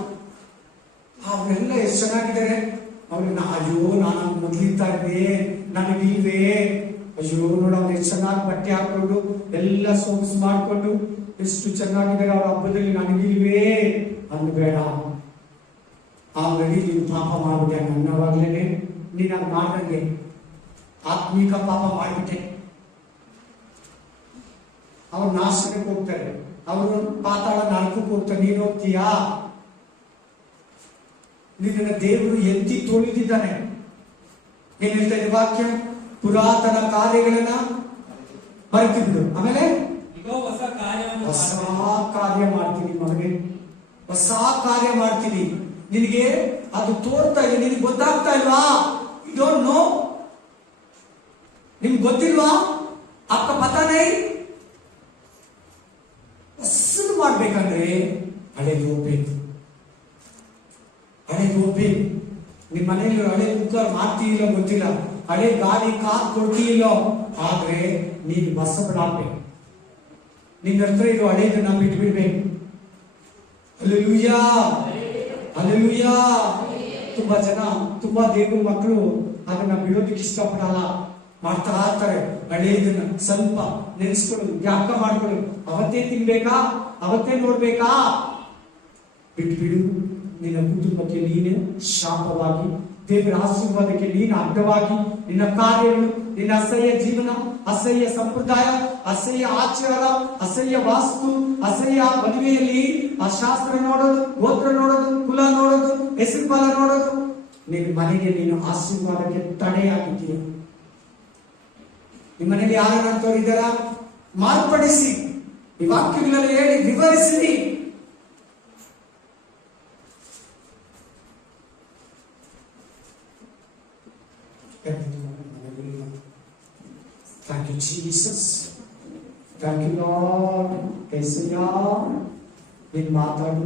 ಅವರೆಲ್ಲ ಎಷ್ಟು ಚೆನ್ನಾಗಿದ್ದಾರೆ, ಅವ್ರನ್ನ ಅಯ್ಯೋ ನಾನು ಮೊದಲಿದ್ದ ಇದ್ದೆ, ನನಗಿಲ್ವೇ, ಅಯ್ಯೋ ನೋಡ ಅವ್ರು ಎಷ್ಟು ಚೆನ್ನಾಗಿ ಬಟ್ಟೆ ಹಾಕೊಂಡು ಎಲ್ಲ ಸೊಗಸು ಮಾಡ್ಕೊಂಡು ಎಷ್ಟು ಚೆನ್ನಾಗಿದ್ದಾರೆ, ಅವ್ರ ಹಬ್ಬದಲ್ಲಿ ನನಗಿಲ್ವೇ ಅನ್ಬೇಡ. ಆಲ್ರೆಡಿ ನೀನು ಪಾಪ ಮಾಡ್ಬಿಟ್ಟೆ, ನನ್ನವಾಗ್ಲೇನೆ ನೀನು ಅದು ಮಾಡ್ದಂಗೆ ಆತ್ಮೀಕ ಪಾಪ ಮಾಡ್ಬಿಟ್ಟೆ. ಅವ್ರು ನಾಶನಕ್ಕೆ ಹೋಗ್ತಾರೆ, ಅವರು ಪಾತಾಳ ನರಕಕ್ಕೆ ಹೋಗ್ತಾರೆ, ನೀನು ಹೋಗ್ತೀಯಾ? ನಿನ್ನ ದೇವರು ಎತ್ತಿ ತೊಳೆದಿದ್ದಾನೆ. ಏನ್ ಹೇಳ್ತಾ ಇದೆ ವಾಕ್ಯ? ಪುರಾತನ ಕಾರ್ಯಗಳನ್ನ ಮರೆತು ಬಿಡು. ಆಮೇಲೆ ಹೊಸ ಕಾರ್ಯ ಮಾಡ್ತೀನಿ ಮಗನೇ, ಹೊಸ ಕಾರ್ಯ ಮಾಡ್ತೀನಿ. ನಿನಗೆ ಅದು ತೋರ್ತಾ ಇದೆ, ನಿನಗೆ ಗೊತ್ತಾಗ್ತಾ ಇಲ್ವಾ? ಯು ಡೋಂಟ್ ನೋ, ನಿಮ್ಗೆ ಗೊತ್ತಿಲ್ವಾ? ಅಕ್ಕ ಪತಾನೇ ಹೊಸದು ಮಾಡ್ಬೇಕಂದ್ರೆ ಹಳೇದು ಹೋಗ್ಬೇಕು, ಹಳೇದು ಹೋಗ್ಬೇಕು. ನಿಮ್ ಮನೆಯಲ್ಲಿ ಹಳೆ ಕುಕ್ಕರ್ ಮಾಡ್ತೀಯಿಲ್ಲೋ ಗೊತ್ತಿಲ್ಲ, ಹಳೆ ಗಾಡಿ ಕಾರ್ ಕೊಡ್ತೀಯಿಲ್ಲೋ, ಆದ್ರೆ ನೀನು ಹೊಸ ಬಿಡಾಕ್ಬೇಕು. ನಿನ್ನ ಹತ್ರ ಇದು ಹಳೇದನ್ನ ಬಿಟ್ಬಿಡ್ಬೇಕು. Hallelujah, hallelujah. ತುಂಬಾ ಜನ, ತುಂಬಾ ದೇವ್ರ ಮಕ್ಕಳು ಅದನ್ನ ಬಿಡೋದಕ್ಕೆ ಇಷ್ಟಪಡಲ್ಲ, ಮಾಡ್ತಾ ಇರ್ತಾರೆ. ಹಳೇದನ್ನ ಸ್ವಲ್ಪ ನೆನೆಸ್ಕೊಳ್ಳೋದು, ಜ್ಞಾಪಕ ಮಾಡ್ಕೊಳ್ಳೋದು, ಅವತ್ತೇ ತಿನ್ಬೇಕಾ, ಅವತ್ತೇ ನೋಡ್ಬೇಕಾ, ಬಿಟ್ಬಿಡು. ನಿನ್ನ ಕುಟುಂಬಕ್ಕೆ ನೀನು ಶಾಪವಾಗಿ, ದೇವರ ಆಶೀರ್ವಾದಕ್ಕೆ ನೀನು ಅಡ್ಡವಾಗಿ, ನಿನ್ನ ಕಾರ್ಯಗಳು, ನಿನ್ನ ಅಸಹ್ಯ ಜೀವನ, ಅಸಹ್ಯ ಸಂಪ್ರದಾಯ, ಅಸಹ್ಯ ಆಚಾರ, ಅಸಹ್ಯ ವಾಸ್ತು, ಅಸಹ್ಯ ಮದುವೆಯಲ್ಲಿ ಆ ಶಾಸ್ತ್ರ ನೋಡೋದು, ಗೋತ್ರ ನೋಡೋದು, ಕುಲ ನೋಡೋದು, ಹೆಸರು ಫಲ ನೋಡೋದು, ನಿನ್ನ ಮನೆಗೆ ನೀನು ಆಶೀರ್ವಾದಕ್ಕೆ ತಡೆಯಾಗಿದ್ದೀಯ. ನಿಮ್ಮ ಮನೆಯಲ್ಲಿ ಯಾರಂತವ್ರು ಇದ್ದಾರ? ಮಾರ್ಪಡಿಸಿ, ಈ ವಾಕ್ಯಗಳಲ್ಲಿ ಹೇಳಿ ವಿವರಿಸಿ. Thank you, Jesus. Thank you, Lord. ಏಸಯ್ಯ, ನೀನ್ ಮಾತಾಡು.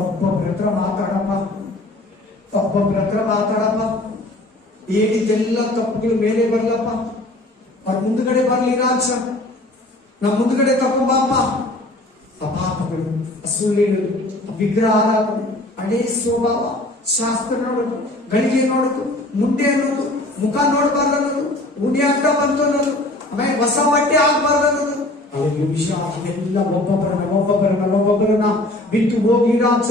ಒಬ್ಬೊಬ್ಬರ ಹತ್ರ ಮಾತಾಡಪ್ಪ, ಒಬ್ಬೊಬ್ಬರ ಹತ್ರ ಮಾತಾಡಪ್ಪ. ಹೇಳಿದೆಲ್ಲ ತಪ್ಪುಗಳು ಮೇಲೆ ಬರ್ಲಪ್ಪ, ಅವ್ರ ಮುಂದ್ಗಡೆ ಬರ್ಲಿ ರಾಜ, ನಮ್ಮ ಮುಂದ್ಗಡೆ ತಕೊಂಬಪ್ಪ. ಅಪಾಪಗಳು, ಸುಳ್ಳಿನದು, ವಿಗ್ರಹ ಆರಾಧನೆ, ಹಳೇ ಸ್ವಭಾವ, ಶಾಸ್ತ್ರ ನೋಡೋದು, ಗಳಿಗೆ ನೋಡೋದು, ಮುಂದೆ ಅನ್ನೋದು, ಮುಖ ನೋಡಬಾರ್ದು ಅನ್ನೋದು, ಉಡಿ ಅಡ್ಡ ಬಂತು ಅನ್ನೋದು, ಆಮೇಲೆ ಹೊಸ ಬಟ್ಟೆ ಆಗ್ಬಾರ್ದು ಅನ್ನೋದು, ಇದೆಲ್ಲ ಒಬ್ಬೊಬ್ಬರನ್ನ ಬಿಟ್ಟು ಹೋಗಿ ರಾಜ.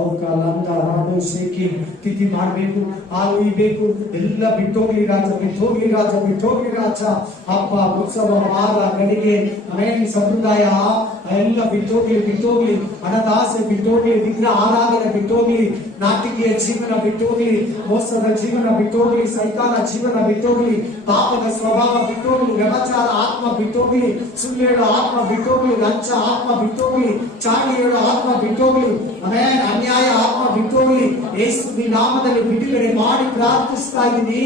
ಅವಕಾಲಂದ ರಾಡೋ ಶೇಕಿ ತಿಥಿ ಮಾಡ್ಬೇಕು, ಹಾಲು ಇಬೇಕು, ಎಲ್ಲ ಬಿಟ್ಟೋಗ್ಲಿ ರಾಜ, ಬಿಟ್ಟೋಗ್ಲಿ ರಾಜ, ಬಿಟ್ಟೋಗ್ಲಿ ರಾಜ. ಹಬ್ಬ, ಉತ್ಸವ, ವಾರ, ಗಳಿಗೆ, ಆಮೇಲೆ ಸಂಪ್ರದಾಯ, ಎಲ್ಲ ಬಿಟ್ಟೋಗ್ಲಿ ಹಣದಾಸೆ ಬಿಟ್ಟೋಗ್ಲಿ, ವಿಗ್ರಹ ಆರಾಧನೆ ಬಿಟ್ಟೋಗ್ಲಿ, ನಾಟಿಕೆಯ ಜೀವನ ಬಿಟ್ಟೋಗ್ಲಿ, ಮೋಸದ ಜೀವನ ಬಿಟ್ಟೋಗ್ಲಿ, ಸೈತಾನ ಜೀವನ ಬಿಟ್ಟೋಗ್ಲಿ, ಪಾಪದ ಸ್ವಭಾವ ಬಿಟ್ಟೋಗ್ಲಿ, ವ್ಯಭಚಾರ ಆತ್ಮ ಬಿಟ್ಟೋಗ್ಲಿ, ಸುಳ್ಳು ಹೇಳೋ ಆತ್ಮ ಬಿಟ್ಟೋಗ್ಲಿ, ಲಂಚ ಆತ್ಮ ಬಿಟ್ಟೋಗ್ಲಿ, ಚಾಡಿ ಹೇಳೋ ಆತ್ಮ ಬಿಟ್ಟೋಗ್ಲಿ, ಆಮೇಲೆ ಅನ್ಯಾಯ ಆತ್ಮ ಬಿಟ್ಟೋಗ್ಲಿ. ಯೇಸು ನಾಮದಲ್ಲಿ ಬಿಡುಗಡೆ ಮಾಡಿ ಪ್ರಾರ್ಥಿಸ್ತಾ ಇದ್ದೀನಿ.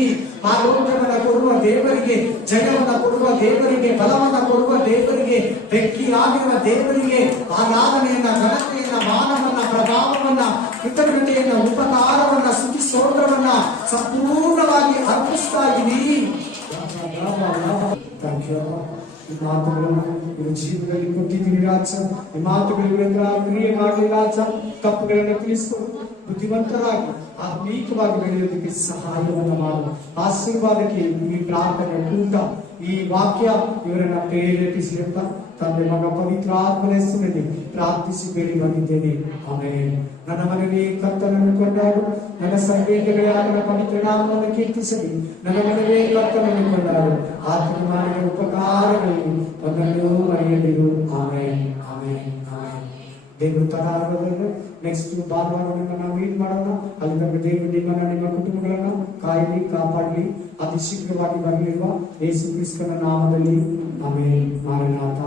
ಆರೋಗ್ಯವನ್ನ ಕೊಡುವ ದೇವರಿಗೆ, ಜಯವನ್ನ ಕೊಡುವ ದೇವರಿಗೆ, ಬಲವನ್ನ ಕೊಡುವ ದೇವರಿಗೆ, ವ್ಯಕ್ತಿಯಾಗಿರುವ ದೇವರಿಗೆ ಆರಾಧನೆಯನ್ನ, ಘನತೆಯನ್ನ, ಮಾನವನ್ನ, ಪ್ರಭಾವವನ್ನ, ಕೃತಜ್ಞತೆಯನ್ನ, ಉಪಕಾರವನ್ನ, ಸ್ತುತಿ ಸ್ತೋತ್ರವನ್ನ ಸಂಪೂರ್ಣವಾಗಿ ಅರ್ಪಿಸ್ತಾ ಇದ್ದೀನಿ. ಈ ಮಾತುಗಳನ್ನು ಇವರು ಜೀವನದಲ್ಲಿ ಕೊಟ್ಟಿದ್ದೀರಿ ರಾಜ. ಈ ಮಾತುಗಳಿಂದ ಕ್ರಿಯೆ ಮಾಡಲಿ ರಾಜ. ತಪ್ಪುಗಳನ್ನು ತಿಳಿಸಿಕೊಂಡು ಬುದ್ಧಿವಂತರಾಗಿ ಆತ್ಮೀಕವಾಗಿ ಬೆಳೆಯೋದಕ್ಕೆ ಸಹಾಯವನ್ನು ಮಾಡು. ಆಶೀರ್ವಾದಕ್ಕೆ ಈ ಪ್ರಾರ್ಥನೆ ಕೂಟ, ಈ ವಾಕ್ಯ ಇವರನ್ನ ಪ್ರೇರೇಪಿಸಿದಂತ ತಂದೆ ಮಗ ಪವಿತ್ರ ಆತ್ಮನ ಹೆಸರಿನಲ್ಲಿ ಪ್ರಾರ್ಥಿಸಿ ಬೇಡಿ ಬಂದಿದ್ದೇನೆ. ಆಮೆನ್. ನನ್ನ ಮನೆಗೆ ಕರ್ತನನ್ನು ಕೊಂಡಾಡು, ನನ್ನ ಸಂವೇದನೆಗಳೇ ಆತನ ಪವಿತ್ರ ನಾಮವನ್ನು ಕೀರ್ತಿಸಲಿ. ನನ್ನ ಮನೆಗೆ ಕರ್ತನನ್ನು ಕೊಂಡಾಡು, ಆತನ ಮಾಡಿದ ಉಪಕಾರಗಳು ಒಂದನ್ನು ಮರೆಯದಿರು. Amen, amen, amen. ದೇವರು ತಡಾರದಲ್ಲಿ ನೆಕ್ಸ್ಟ್ ಭಾನುವಾರ ನಾವು ಮೀಟ್ ಮಾಡೋಣ. ಅಲ್ಲಿ ತನಕ ದೇವರು ನಿಮ್ಮನ್ನ, ನಿಮ್ಮ ಕುಟುಂಬಗಳನ್ನ ಕಾಯಲಿ, ಕಾಪಾಡಲಿ. ಅತಿ ಶೀಘ್ರವಾಗಿ ಬರಲಿರುವ ಯೇಸು ಕ್ರಿಸ್ತನ ನಾಮದಲ್ಲಿ ಆಮೆನ್. ಮಾರನಾಥ.